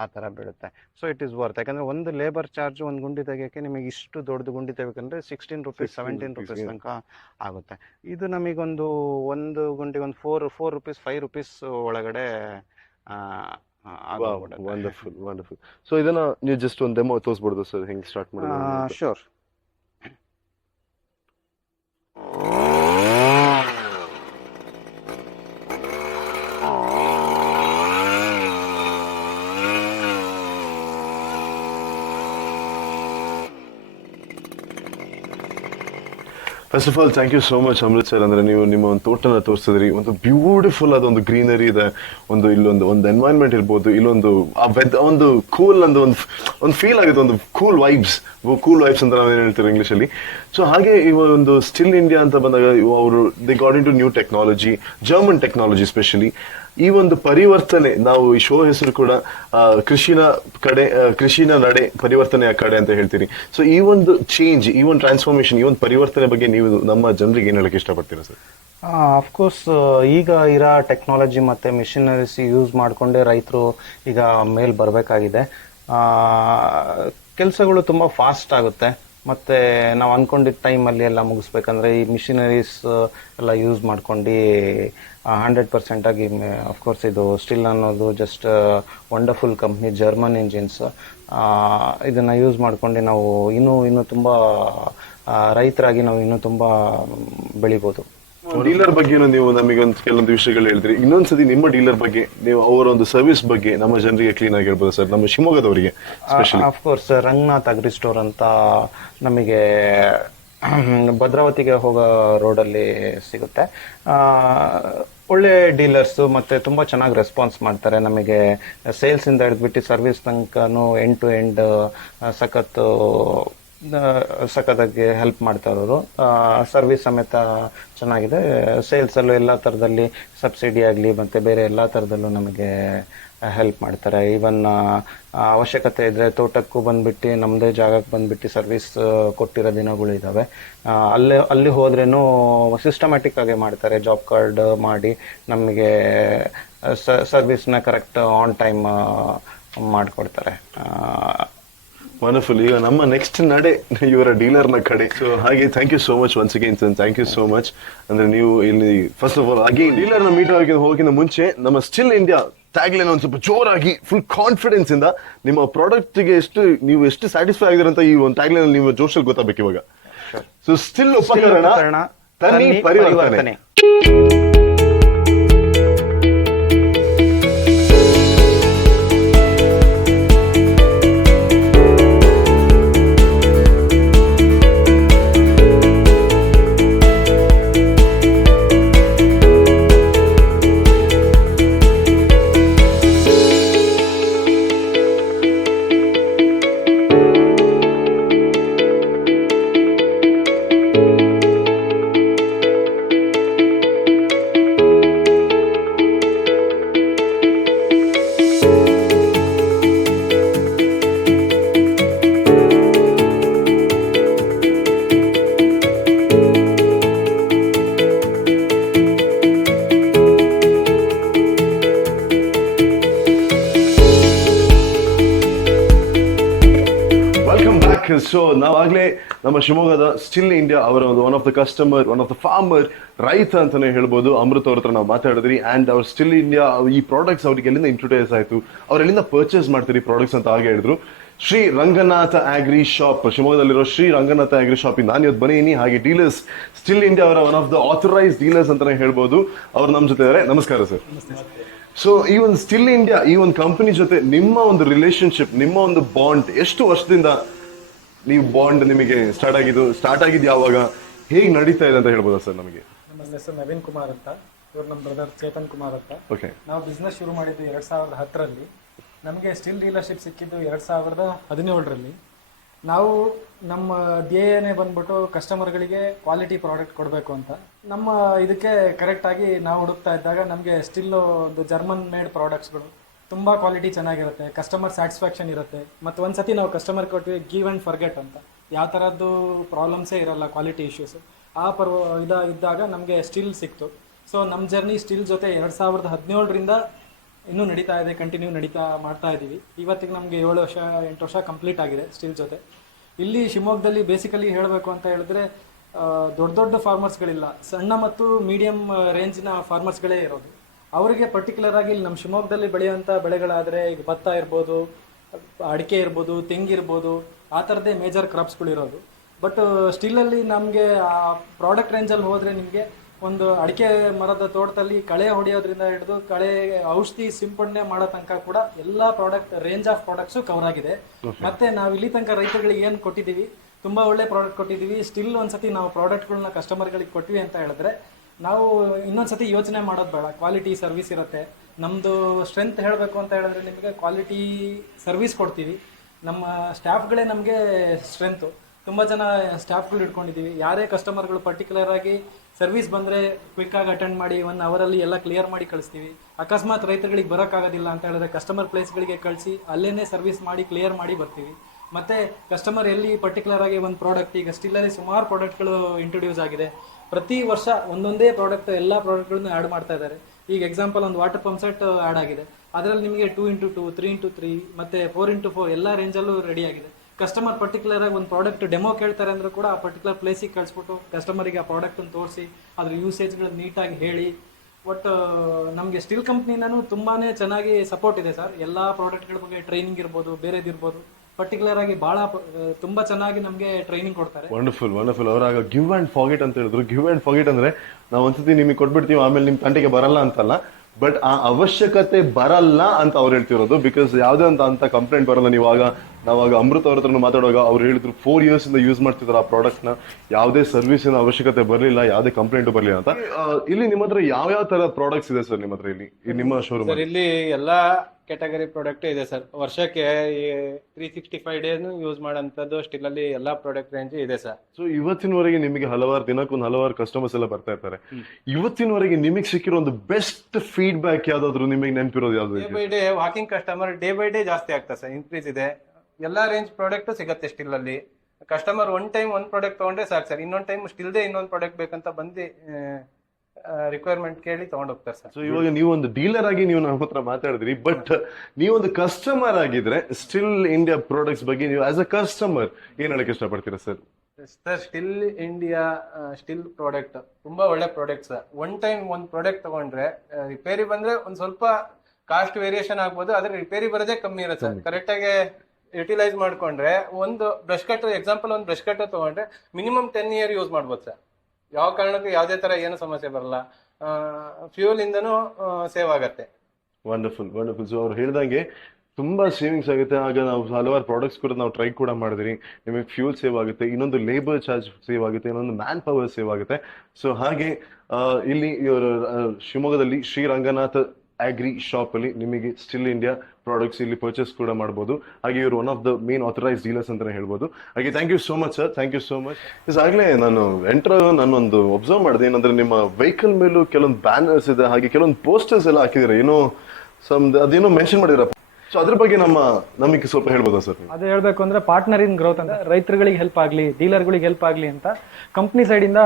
ಆ ತರ ಬೀಳುತ್ತೆ. So it is worth. ಯಾಕಂದ್ರೆ ಒಂದು ಲೇಬರ್ ಚಾರ್ಜ್ ಒಂದು ಗುಂಡಿ ತೆಗಿಯೋಕೆ ನಿಮಗೆ ಇಷ್ಟು ದೊಡ್ಡದು ಗುಂಡಿ ತೆಗಿಬೇಕಂದ್ರೆ ₹16 ₹17 ತನಕ ಆಗುತ್ತೆ. ಇದು ನಮಗೊಂದು ಒಂದು ಗುಂಡಿಗೆ ಒಂದು ₹4 ₹5 ಒಳಗಡೆ ವಂಡರ್ಫುಲ್ ವಂಡರ್ಫುಲ್. ಸೊ ಇದನ್ನ ನೀವು ಜಸ್ಟ್ ಒಂದು ಡೆಮೋ ತೋರಿಸ್ಬಿಡ್ದು ಸರ್, ಹೆಂಗೆ ಸ್ಟಾರ್ಟ್ ಮಾಡೋದು? Sure. First of all thank you so much Amrit sir. ಅಂದ್ರೆ ನೀವು ನಿಮ್ಮ ಒಂದು ತೋಟನ ತೋರಿಸಿದ್ರಿ, ಒಂದು ಬ್ಯೂಟಿಫುಲ್ ಆದ ಒಂದು ಗ್ರೀನರಿ ಇದೆ, ಒಂದು ಎನ್ವೈರನ್ಮೆಂಟ್ ಇರ್ಬೋದು, ಇಲ್ಲೊಂದು ಒಂದು ಕೂಲ್ ಒಂದು ಫೀಲ್ ಆಗುತ್ತೆ, ಒಂದು ಕೂಲ್ ವೈಬ್ಸ್ ಅಂತ ನಾವೇನು ಹೇಳ್ತೀವಿ ಇಂಗ್ಲಿಷ್ ಅಲ್ಲಿ. ಸೊ ಹಾಗೆ ಇವ ಒಂದು ಸ್ಟಿಲ್ ಇಂಡಿಯಾ ಅಂತ ಬಂದಾಗ ಅವರು they got in to new technology, German technology specially. ಈ ಒಂದು ಪರಿವರ್ತನೆ, ನಾವು ಈ ಶೋ ಹೆಸರು ಕೂಡ ಕೃಷಿನ ನಡೆ ಪರಿವರ್ತನೆಯ ಕಡೆ ಅಂತ ಹೇಳ್ತೀರಿ. ಸೊ ಈ ಒಂದು ಚೇಂಜ್, ಈ ಒಂದು ಟ್ರಾನ್ಸ್ಫಾರ್ಮೇಶನ್, ಈ ಒಂದು ಪರಿವರ್ತನೆ ಬಗ್ಗೆ ನೀವು ನಮ್ಮ ಜನರಿಗೆ ಏನ್ ಹೇಳಕ್ ಇಷ್ಟಪಡ್ತೀರಾ ಸರ್? ಅಫ್ಕೋರ್ಸ್ ಈಗ ಇರೋ ಟೆಕ್ನಾಲಜಿ ಮತ್ತೆ ಮಿಷನರೀಸ್ ಯೂಸ್ ಮಾಡ್ಕೊಂಡೆ ರೈತರು ಈಗ ಮೇಲ್ ಬರಬೇಕಾಗಿದೆ. ಕೆಲಸಗಳು ತುಂಬಾ ಫಾಸ್ಟ್ ಆಗುತ್ತೆ. ಮತ್ತೆ ನಾವು ಅನ್ಕೊಂಡಿದ್ದ ಟೈಮಲ್ಲಿ ಎಲ್ಲ ಮುಗಿಸ್ಬೇಕಂದ್ರೆ ಈ ಮಿಷನರೀಸ್ ಎಲ್ಲ ಯೂಸ್ ಮಾಡ್ಕೊಂಡು 100% ಆಗಿ, ಅಫ್ಕೋರ್ಸ್ ಇದು ಸ್ಟಿಲ್ ಅನ್ನೋದು just wonderful company, German engines. ಇದನ್ನ ಯೂಸ್ ಮಾಡ್ಕೊಂಡು ನಾವು ಇನ್ನೂ ತುಂಬ ರೈತರಾಗಿ ನಾವು ಇನ್ನೂ ತುಂಬ ಬೆಳಿಬೋದು. ಡೀಲರ್ ಬಗ್ಗೆ ನೀವು ನಮಗೆ ಒಂದು ಕೆಲವೊಂದು ವಿಷಯಗಳು ಹೇಳಿದ್ರಿ. ಇನ್ನೊಂದ್ಸತಿ ನಿಮ್ಮ ಡೀಲರ್ ಬಗ್ಗೆ ನೀವು ಅವರ ಒಂದು ಸರ್ವಿಸ್ ಬಗ್ಗೆ ನಮ್ಮ ಜನರಿಗೆ ಕ್ಲೀನ್ ಆಗಿ ಹೇಳ್ಬೋದು ಸರ್, ನಮ್ಮ ಶಿವಮೊಗ್ಗದವರಿಗೆ specially. Of course Ranganath agri store ಅಂತ ನಮಗೆ ಭದ್ರಾವತಿಗೆ ಹೋಗೋ ರೋಡಲ್ಲಿ ಸಿಗುತ್ತೆ. ಒಳ್ಳೆ ಡೀಲರ್ಸು ಮತ್ತು ತುಂಬ ಚೆನ್ನಾಗಿ ರೆಸ್ಪಾನ್ಸ್ ಮಾಡ್ತಾರೆ. ನಮಗೆ ಸೇಲ್ಸಿಂದ ಹಿಡಿದ್ಬಿಟ್ಟು ಸರ್ವಿಸ್ ತನಕನೂ ಎಂಡ್ ಟು ಎಂಡ್ ಸಖತ್ತಾಗಿ ಹೆಲ್ಪ್ ಮಾಡ್ತಾರೆ ಅವರು. ಸರ್ವಿಸ್ ಸಮೇತ ಚೆನ್ನಾಗಿದೆ. ಸೇಲ್ಸಲ್ಲೂ ಎಲ್ಲ ಥರದಲ್ಲಿ ಸಬ್ಸಿಡಿ ಆಗಲಿ ಮತ್ತು ಬೇರೆ ಎಲ್ಲ ಥರದಲ್ಲೂ ನಮಗೆ ಹೆಲ್ಪ್ ಮಾಡ್ತಾರೆ. ಈವನ್ ಅವಶ್ಯಕತೆ ಇದ್ದರೆ ತೋಟಕ್ಕೂ ಬಂದುಬಿಟ್ಟು ನಮ್ಮದೇ ಜಾಗಕ್ಕೆ ಬಂದುಬಿಟ್ಟು ಸರ್ವಿಸ್ ಕೊಟ್ಟಿರೋ ದಿನಗಳು ಇದ್ದಾವೆ. ಅಲ್ಲಿ ಹೋದ್ರೂ ಸಿಸ್ಟಮ್ಯಾಟಿಕ್ ಆಗಿ ಮಾಡ್ತಾರೆ. ಜಾಬ್ ಕಾರ್ಡ್ ಮಾಡಿ ನಮಗೆ ಸರ್ವಿಸ್ನ ಕರೆಕ್ಟ್ ಆನ್ ಟೈಮ್ ಮಾಡಿಕೊಡ್ತಾರೆ. ವಂಡರ್ಫುಲ್. ಈಗ ನಮ್ಮ ನೆಕ್ಸ್ಟ್ ನಡೆ ಇವರ ಡೀಲರ್ನ ಕಡೆ. ಸೊ ಹಾಗೆ thank you so much once again sir, thank you so much. ಅಂದ್ರೆ ನೀವು ಇಲ್ಲಿ ಫಸ್ಟ್ ಆಫ್ ಆಲ್ ಹಾಗೆ ಡೀಲರ್ನ ಮೀಟ್ ಹೋಗಿನ ಮುಂಚೆ ನಮ್ಮ ಸ್ಟಿಲ್ ಇಂಡಿಯಾ ಟ್ಯಾಗ್ಲೈನ್ ಒಂದು ಸ್ವಲ್ಪ ಜೋರಾಗಿ ಫುಲ್ ಕಾನ್ಫಿಡೆನ್ಸ್ ಇಂದ ನಿಮ್ಮ ಪ್ರಾಡಕ್ಟ್ಗೆ ನೀವು ಎಷ್ಟು ಸ್ಯಾಟಿಸ್ಫೈ ಆಗಿದ್ರೆ ಅಂತ ಈ ಒಂದು ಟ್ಯಾಗ್ಲೈನ್ ಅಲ್ಲಿ ನೀವು ಜೋಶಲ್ಲಿ ಗೊತ್ತಾಗಬೇಕು ಇವಾಗ. ಸೊ ಸ್ಟಿಲ್ ಉಪಕರಣ ತನ್ನಿ ಪರಿವರ್ತನೆ. ಸೊ ನಾವಾಗಲೇ ನಮ್ಮ ಶಿವಮೊಗ್ಗದ ಸ್ಟಿಲ್ ಇಂಡಿಯಾ ಅವರ ಒಂದು one of the customer, one of the farmer, ರೈತ ಅಂತಾನೆ ಹೇಳ್ಬೋದು, ಅಮೃತ್ ಅವ್ರ ಹತ್ರ ನಾವು ಮಾತಾಡಿದ್ರಿ. ಆ್ಯಂಡ್ ಅವ್ರ ಸ್ಟಿಲ್ ಇಂಡಿಯಾ ಈ ಪ್ರಾಡಕ್ಟ್ಸ್ ಅವ್ರಿಗೆ ಎಲ್ಲಿಂದ ಇಂಟ್ರೊಡ್ಯೂಸ್ ಆಯಿತು, ಅವ್ರು ಎಲ್ಲಿಂದ ಪರ್ಚೇಸ್ ಮಾಡ್ತೀರಿ ಪ್ರಾಡಕ್ಟ್ಸ್ ಅಂತ ಹಾಗೆ ಹೇಳಿದ್ರು. ಶ್ರೀ ರಂಗನಾಥ ಆಗ್ರಿ ಶಾಪ್, ಶಿವಮೊಗ್ಗದಲ್ಲಿರೋ ಶ್ರೀ ರಂಗನಾಥ ಆಗ್ರಿ ಶಾಪ್ ನಾನು ಇವತ್ತು ಬನ್ನಿ. ಹಾಗೆ ಡೀಲರ್ಸ್ ಸ್ಟಿಲ್ ಇಂಡಿಯಾ ಅವರ one of the authorise dealers ಅಂತಾನೆ ಹೇಳ್ಬೋದು. ಅವ್ರು ನಮ್ಮ ಜೊತೆ ಇದ್ದಾರೆ. ನಮಸ್ಕಾರ ಸರ್. ಸೊ ಈ ಒಂದು ಸ್ಟಿಲ್ ಇಂಡಿಯಾ ಈ ಒಂದು ಕಂಪನಿ ಜೊತೆ ನಿಮ್ಮ ಒಂದು ರಿಲೇಶನ್ಶಿಪ್, ನಿಮ್ಮ ಒಂದು ಬಾಂಡ್ ಎಷ್ಟು ವರ್ಷದಿಂದ ನೀವು ಬಾಂಡ್ ನಿಮಗೆ ಸ್ಟಾರ್ಟ್ ಆಗಿದ್ದು ಯಾವಾಗ, ಹೇಗೆ ನಡೀತಾ ಇದೆ ಅಂತ ಹೇಳ್ಬೋದಾ ಸರ್ ನಮಗೆ? ನಮ್ಮ ಹೆಸರು ನವೀನ್ ಕುಮಾರ್ ಅಂತ, ಇವ್ರು ನಮ್ಮ ಬ್ರದರ್ ಚೇತನ್ ಕುಮಾರ್ ಅಂತ. ಓಕೆ. ನಾವು ಬಿಸ್ನೆಸ್ ಶುರು ಮಾಡಿದ್ದು 2010ರಲ್ಲಿ. ನಮಗೆ ಸ್ಟಿಲ್ ಡೀಲರ್ಶಿಪ್ ಸಿಕ್ಕಿದ್ದು 2017ರಲ್ಲಿ. ನಾವು ನಮ್ಮ ಧ್ಯೇಯನೇ ಬಂದ್ಬಿಟ್ಟು ಕಸ್ಟಮರ್ಗಳಿಗೆ ಕ್ವಾಲಿಟಿ ಪ್ರಾಡಕ್ಟ್ ಕೊಡಬೇಕು ಅಂತ. ನಮ್ಮ ಇದಕ್ಕೆ ಕರೆಕ್ಟಾಗಿ ನಾವು ಹುಡುಕ್ತಾ ಇದ್ದಾಗ ನಮಗೆ ಸ್ಟಿಲ್ ಒಂದು ಜರ್ಮನ್ ಮೇಡ್ ಪ್ರಾಡಕ್ಟ್ಸ್ಗಳು ತುಂಬ ಕ್ವಾಲಿಟಿ ಚೆನ್ನಾಗಿರುತ್ತೆ, ಕಸ್ಟಮರ್ ಸ್ಯಾಟಿಸ್ಫ್ಯಾಕ್ಷನ್ ಇರುತ್ತೆ. ಮತ್ತು ಒಂದು ಸತಿ ನಾವು ಕಸ್ಟಮರ್ ಕೊಟ್ವಿ ಗಿವ್ ಆ್ಯಂಡ್ ಫರ್ಗೆಟ್ ಅಂತ, ಯಾವ ಥರದ್ದು ಪ್ರಾಬ್ಲಮ್ಸೇ ಇರೋಲ್ಲ, ಕ್ವಾಲಿಟಿ ಇಶ್ಯೂಸು. ಆ ಇದ್ದಾಗ ನಮಗೆ ಸ್ಟಿಲ್ ಸಿಕ್ತು. ಸೊ ನಮ್ಮ ಜರ್ನಿ ಸ್ಟಿಲ್ ಜೊತೆ 2017ರಿಂದ ಇನ್ನೂ ನಡೀತಾ ಇದೆ, ಕಂಟಿನ್ಯೂ ಮಾಡ್ತಾ ಇದ್ದೀವಿ. ಇವತ್ತಿಗೆ ನಮಗೆ 7-8 ವರ್ಷ ಕಂಪ್ಲೀಟ್ ಆಗಿದೆ ಸ್ಟಿಲ್ ಜೊತೆ. ಇಲ್ಲಿ ಶಿವಮೊಗ್ಗದಲ್ಲಿ ಬೇಸಿಕಲಿ ಹೇಳಬೇಕು ಅಂತ ಹೇಳಿದ್ರೆ ದೊಡ್ಡ ದೊಡ್ಡ ಫಾರ್ಮರ್ಸ್ಗಳಿಲ್ಲ, ಸಣ್ಣ ಮತ್ತು ಮೀಡಿಯಮ್ ರೇಂಜಿನ ಫಾರ್ಮರ್ಸ್ಗಳೇ ಇರೋದು. ಅವರಿಗೆ ಪರ್ಟಿಕ್ಯುಲರ್ ಆಗಿ ಇಲ್ಲಿ ನಮ್ಮ ಶಿವಮೊಗ್ಗದಲ್ಲಿ ಬೆಳೆಯುವಂಥ ಬೆಳೆಗಳಾದರೆ ಈಗ ಭತ್ತ ಇರ್ಬೋದು, ಅಡಿಕೆ ಇರ್ಬೋದು, ತೆಂಗಿರ್ಬೋದು, ಆ ಥರದ್ದೇ ಮೇಜರ್ ಕ್ರಾಪ್ಸ್ಗಳಿರೋದು. ಬಟ್ ಸ್ಟಿಲ್ಲಲ್ಲಿ ನಮಗೆ ಆ ಪ್ರಾಡಕ್ಟ್ ರೇಂಜಲ್ಲಿ ಹೋದರೆ ನಿಮಗೆ ಒಂದು ಅಡಿಕೆ ಮರದ ತೋಟದಲ್ಲಿ ಕಳೆ ಹೊಡೆಯೋದ್ರಿಂದ ಹಿಡಿದು ಕಳೆ ಔಷಧಿ ಸಿಂಪಡಣೆ ಮಾಡೋ ತನಕ ಕೂಡ ಎಲ್ಲ ರೇಂಜ್ ಆಫ್ ಪ್ರಾಡಕ್ಟ್ಸು ಕವರ್ ಆಗಿದೆ. ಮತ್ತೆ ನಾವು ಇಲ್ಲಿ ತನಕ ರೈತರಿಗೆ ಏನು ಕೊಟ್ಟಿದ್ದೀವಿ, ತುಂಬ ಒಳ್ಳೆ ಪ್ರಾಡಕ್ಟ್ ಕೊಟ್ಟಿದ್ದೀವಿ. ಸ್ಟಿಲ್ ಒಂದ್ಸತಿ ನಾವು ಪ್ರಾಡಕ್ಟ್ಗಳನ್ನ ಕಸ್ಟಮರ್ಗಳಿಗೆ ಕೊಟ್ವಿ ಅಂತ ಹೇಳಿದ್ರೆ ನಾವು ಇನ್ನೊಂದ್ಸತಿ ಯೋಚನೆ ಮಾಡೋದು ಬೇಡ, ಕ್ವಾಲಿಟಿ ಸರ್ವಿಸ್ ಇರುತ್ತೆ. ನಮ್ಮದು ಸ್ಟ್ರೆಂತ್ ಹೇಳಬೇಕು ಅಂತ ಹೇಳಿದ್ರೆ ನಿಮಗೆ ಕ್ವಾಲಿಟಿ ಸರ್ವಿಸ್ ಕೊಡ್ತೀವಿ. ನಮ್ಮ ಸ್ಟಾಫ್ಗಳೇ ನಮಗೆ ಸ್ಟ್ರೆಂತು. ತುಂಬ ಜನ ಸ್ಟಾಫ್ಗಳು ಇಟ್ಕೊಂಡಿದ್ದೀವಿ. ಯಾರೇ ಕಸ್ಟಮರ್ಗಳು ಪರ್ಟಿಕ್ಯುಲರ್ ಆಗಿ ಸರ್ವಿಸ್ ಬಂದರೆ ಕ್ವಿಕ್ಕಾಗಿ ಅಟೆಂಡ್ ಮಾಡಿ 1 ಅವರಲ್ಲಿ ಎಲ್ಲ ಕ್ಲಿಯರ್ ಮಾಡಿ ಕಳಿಸ್ತೀವಿ. ಅಕಸ್ಮಾತ್ ರೈತರುಗಳಿಗೆ ಬರೋಕ್ಕಾಗೋದಿಲ್ಲ ಅಂತ ಹೇಳಿದ್ರೆ ಕಸ್ಟಮರ್ ಪ್ಲೇಸ್ಗಳಿಗೆ ಕಳಿಸಿ ಅಲ್ಲೇ ಸರ್ವಿಸ್ ಮಾಡಿ ಕ್ಲಿಯರ್ ಮಾಡಿ ಬರ್ತೀವಿ. ಮತ್ತು ಕಸ್ಟಮರ್ ಎಲ್ಲಿ ಪರ್ಟಿಕ್ಯುಲರ್ ಆಗಿ ಒಂದು ಪ್ರಾಡಕ್ಟ್, ಈಗ ಸ್ಟಿಲ್ಲಲ್ಲಿ ಸುಮಾರು ಪ್ರಾಡಕ್ಟ್ಗಳು ಇಂಟ್ರೊಡ್ಯೂಸ್ ಆಗಿದೆ. ಪ್ರತಿ ವರ್ಷ ಒಂದೊಂದೇ ಪ್ರಾಡಕ್ಟ್ ಎಲ್ಲ ಪ್ರಾಡಕ್ಟ್ಗಳನ್ನು ಆ್ಯಡ್ ಮಾಡ್ತಾ ಇದ್ದಾರೆ. ಈಗ ಎಕ್ಸಾಂಪಲ್ ಒಂದು ವಾಟರ್ ಪಂಪ್ ಸೆಟ್ ಆ್ಯಡ್ ಆಗಿದೆ, ಅದರಲ್ಲಿ ನಿಮಗೆ 2x2, 3x3 ಮತ್ತು 4x4 ಎಲ್ಲ ರೇಂಜಲ್ಲೂ ರೆಡಿ ಆಗಿದೆ. ಕಸ್ಟಮರ್ ಪರ್ಟಿಕ್ಯುಲರ್ ಆಗಿ ಒಂದು ಪ್ರಾಡಕ್ಟ್ ಡೆಮೋ ಕೇಳ್ತಾರೆ ಅಂದರೂ ಕೂಡ ಆ ಪರ್ಟಿಕ್ಯುಲರ್ ಪ್ಲೇಸಿಗೆ ಕಳಿಸ್ಬಿಟ್ಟು ಕಸ್ಟಮರಿಗೆ ಆ ಪ್ರಾಡಕ್ಟನ್ನು ತೋರಿಸಿ ಅದ್ರ ಯೂಸೇಜ್ಗಳನ್ನ ನೀಟಾಗಿ ಹೇಳಿ. ಒಟ್ಟು ನಮಗೆ ಸ್ಟಿಲ್ ಕಂಪ್ನಿನೂ ತುಂಬಾ ಚೆನ್ನಾಗಿ ಸಪೋರ್ಟ್ ಇದೆ ಸರ್. ಎಲ್ಲ ಪ್ರಾಡಕ್ಟ್ಗಳ ಬಗ್ಗೆ ಟ್ರೈನಿಂಗ್ ಇರ್ಬೋದು, ಬೇರೆದಿರ್ಬೋದು, ಪರ್ಟಿಕ್ಯುಲರ್ ಆಗಿ ಬಹಳ ತುಂಬಾ ಚೆನ್ನಾಗಿ ನಮ್ಗೆ ಟ್ರೈನಿಂಗ್ ಕೊಡ್ತಾರೆ. Wonderful wonderful. ಅವರಾಗ ಗಿವ್ ಅಂಡ್ ಫಾರ್ಗೆಟ್ ಅಂತ ಹೇಳಿದ್ರು. ಗಿವ್ ಅಂಡ್ ಫಾರ್ಗೆಟ್ ಅಂದ್ರೆ ನಾವು ಒಂದ್ಸತಿ ನಿಮಗೆ ಕೊಟ್ಬಿಡ್ತೀವಿ ಆಮೇಲೆ ನಿಮ್ ತಂಟೆಗೆ ಬರಲ್ಲ ಅಂತಲ್ಲ, ಬಟ್ ಆ ಅವಶ್ಯಕತೆ ಬರಲ್ಲ ಅಂತ ಅವ್ರು ಹೇಳ್ತಿರೋದು. ಬಿಕಾಸ್ ಯಾವ್ದೇ ಅಂತ ಕಂಪ್ಲೇಂಟ್ ಬರಲ್ಲ. ನಾವಾಗ ಅಮೃತ ಅವ್ರ ಹತ್ರ ಮಾತಾಡುವಾಗ ಅವ್ರು ಹೇಳಿದ್ರು 4 years ಇಂದ ಯೂಸ್ ಮಾಡ್ತಿದ್ರು ಆ ಪ್ರಾಡಕ್ಟ್ ನ, ಯಾವುದೇ ಸರ್ವಿಸಿನ ಅವಶ್ಯಕತೆ ಬರಲಿಲ್ಲ, ಯಾವುದೇ ಕಂಪ್ಲೇಂಟ್ ಬರಲಿಲ್ಲ ಅಂತ. ಇಲ್ಲಿ ನಿಮ್ಮ ಹತ್ರ ಯಾವ ತರ ಪ್ರಾಡಕ್ಟ್ಸ್ ಇದೆ ಸರ್ ನಿಮ್ಮ ಹತ್ರ ಇಲ್ಲಿ ನಿಮ್ಮ ಶೋರೂಮ್? ಸರ್ ಇಲ್ಲಿ ಎಲ್ಲಾ ಕ್ಯಾಟಗರಿ ಪ್ರಾಡಕ್ಟ್ ಇದೆ ಸರ್. ವರ್ಷಕ್ಕೆ 365 ಡೇಸ್ ಯೂಸ್ ಮಾಡೋಂಥದ್ದು ಸ್ಟಿಲ್ ಅಲ್ಲಿ ಎಲ್ಲಾ ಪ್ರಾಡಕ್ಟ್ ರೇಂಜ್ ಇದೆ ಸರ್. ಸೊ ಇವತ್ತಿನವರೆಗೆ ನಿಮಗೆ ಹಲವಾರು ಕಸ್ಟಮರ್ಸ್ ಎಲ್ಲ ಬರ್ತಾ ಇರ್ತಾರೆ. ಇವತ್ತಿನವರೆಗೆ ನಿಮಗೆ ಸಿಕ್ಕಿರೋ ಒಂದು ಬೆಸ್ಟ್ ಫೀಡ್ಬ್ಯಾಕ್ ಯಾವ್ದಾದ್ರು ನಿಮಗೆ ನೆನಪಿರೋದು ಯಾವ್ದು? Day by day walking customer day by day ಜಾಸ್ತಿ ಆಗ್ತದೆ ಸರ್, ಇನ್ಕ್ರೀಸ್ ಇದೆ. ಎಲ್ಲಾ ರೇಂಜ್ ಪ್ರಾಡಕ್ಟ್ ಸಿಗುತ್ತೆ ಸ್ಟಿಲ್ ಅಲ್ಲಿ. ಕಸ್ಟಮರ್ ಒನ್ ಟೈಮ್ ಒಂದ್ ಪ್ರಾಡಕ್ಟ್ ತಗೊಂಡ್ರೆ ಸಾಕು ಸರ್, ಇನ್ನೊಂದ್ ಟೈಮ್ ಸ್ಟಿಲ್ ದೇ ಇನ್ನೊಂದ್ ಪ್ರಾಡಕ್ಟ್ ಬೇಕಂತ ಬಂದು ರಿಕ್ವೈರ್ಮೆಂಟ್ ಕೇಳಿ ತಗೊಂಡ್ ಹೋಗ್ತಾರೆ ಸರ್. ಸೊ ಇವಾಗ ನೀವು ಒಂದು ಡೀಲರ್ ಆಗಿ ನೀವು ನಮ್ಮ ಹತ್ರ ಮಾತಾಡಿದ್ರಿ, ಬಟ್ ನೀವೊಂದು ಕಸ್ಟಮರ್ ಆಗಿದ್ರೆ ಸ್ಟಿಲ್ ಇಂಡಿಯಾ ಪ್ರಾಡಕ್ಟ್ಸ್ ಬಗ್ಗೆ ನೀವು ಆಸ್ ಅ ಕಸ್ಟಮರ್ ಏನ್ ಹೇಳಕ್ ಇಷ್ಟಪಡ್ತೀರಾ sir? Sir still India still product ತುಂಬಾ ಒಳ್ಳೆ ಪ್ರಾಡಕ್ಟ್ ಸರ್. ಒನ್ ಟೈಮ್ ಒಂದ್ ಪ್ರಾಡಕ್ಟ್ ತಗೊಂಡ್ರೆ ರಿಪೇರಿ ಬಂದ್ರೆ ಒಂದ್ ಸ್ವಲ್ಪ ಕಾಸ್ಟ್ ವೇರಿಯೇಷನ್ ಆಗ್ಬೋದು, ಆದ್ರೆ ರಿಪೇರಿ ಬರೋದೇ ಕಮ್ಮಿ ಇರುತ್ತೆ ಸರ್. ಕರೆಕ್ಟ್ ಆಗಿ ಯುಟಿಲೈಸ್ ಮಾಡ್ಕೊಂಡ್ರೆ ಒಂದು ಬ್ರಷ್ ಕಟ್ಟರ್ ಎಕ್ಸಾಂಪಲ್ ಒಂದು ಬ್ರಷ್ ಕಟ್ಟರ್ ತಗೊಂಡ್ರೆ ಮಿನಿಮಮ್ 10 years ಯೂಸ್ ಮಾಡ್ಬೋದು ಸರ್. ಯಾವ ಕಾರಣಕ್ಕೂ ಯಾವುದೇ ತರ ಏನು ಸಮಸ್ಯೆ ಬರಲ್ಲ, ಫ್ಯೂಲ್ ಇಂದನೂ ಸೇವ್ ಆಗತ್ತೆ. Wonderful wonderful. ಸೊ ಅವ್ರು ಹೇಳ್ದಂಗೆ ತುಂಬಾ ಸೇವಿಂಗ್ಸ್ ಆಗುತ್ತೆ. ಆಗ ನಾವು ಹಲವಾರು ಪ್ರಾಡಕ್ಟ್ಸ್ ಕೂಡ ನಾವು ಟ್ರೈ ಕೂಡ ಮಾಡಿದ್ರಿ. ನಿಮಗೆ ಫ್ಯೂಲ್ ಸೇವ್ ಆಗುತ್ತೆ, ಇನ್ನೊಂದು ಲೇಬರ್ ಚಾರ್ಜ್ ಸೇವ್ ಆಗುತ್ತೆ, ಇನ್ನೊಂದು ಮ್ಯಾನ್ ಪವರ್ ಸೇವ್ ಆಗುತ್ತೆ. ಸೊ ಹಾಗೆ ಇಲ್ಲಿ ಇವರು ಶಿವಮೊಗ್ಗದಲ್ಲಿ ಶ್ರೀ ರಂಗನಾಥ್ ಆಗ್ರಿ ಶಾಪ್ ಅಲ್ಲಿ ನಿಮಗೆ ಸ್ಟಿಲ್ ಇಂಡಿಯಾ ಪ್ರಾಡಕ್ಟ್ಸ್ ಇಲ್ಲಿ ಪರ್ಚೇಸ್ ಕೂಡ ಮಾಡಬಹುದು. ಹಾಗೆ ಇವರು one of the main authorised dealers ಅಂತಾನೆ ಹೇಳ್ಬೋದು. ಹಾಗೆ thank you so much sir, thank you so much. ಆಗಲೇ ನಾನು ನಾನೊಂದು ಒಬ್ಸರ್ವ್ ಮಾಡಿದೆ, ಏನಂದ್ರೆ ನಿಮ್ಮ ವೆಹಿಕಲ್ ಮೇಲೂ ಕೆಲವೊಂದು ಬ್ಯಾನರ್ಸ್ ಇದೆ, ಹಾಗೆ ಕೆಲವೊಂದು ಪೋಸ್ಟರ್ಸ್ ಎಲ್ಲ ಹಾಕಿದ್ರೆ, ಏನೋ ಅದೇನೋ ಮೆನ್ಷನ್ ಮಾಡಿದ್ರ. ಸೊ ಅದ್ರ ಬಗ್ಗೆ ನಮಗೆ ಸ್ವಲ್ಪ ಹೇಳ್ಬೋದಾ ಸರ್? ಅದು ಹೇಳ್ಬೇಕು ಅಂದ್ರೆ ಪಾರ್ಟ್ನರ್ ಇನ್ ಗ್ರೋತ್ ಅಂತ, ರೈತರುಗಳಿಗೆ ಹೆಲ್ಪ್ ಆಗ್ಲಿ, ಡೀಲರ್ಗಳಿಗೆ ಹೆಲ್ಪ್ ಆಗ್ಲಿ ಅಂತ ಕಂಪ್ನಿ ಸೈಡ್ ಇಂದ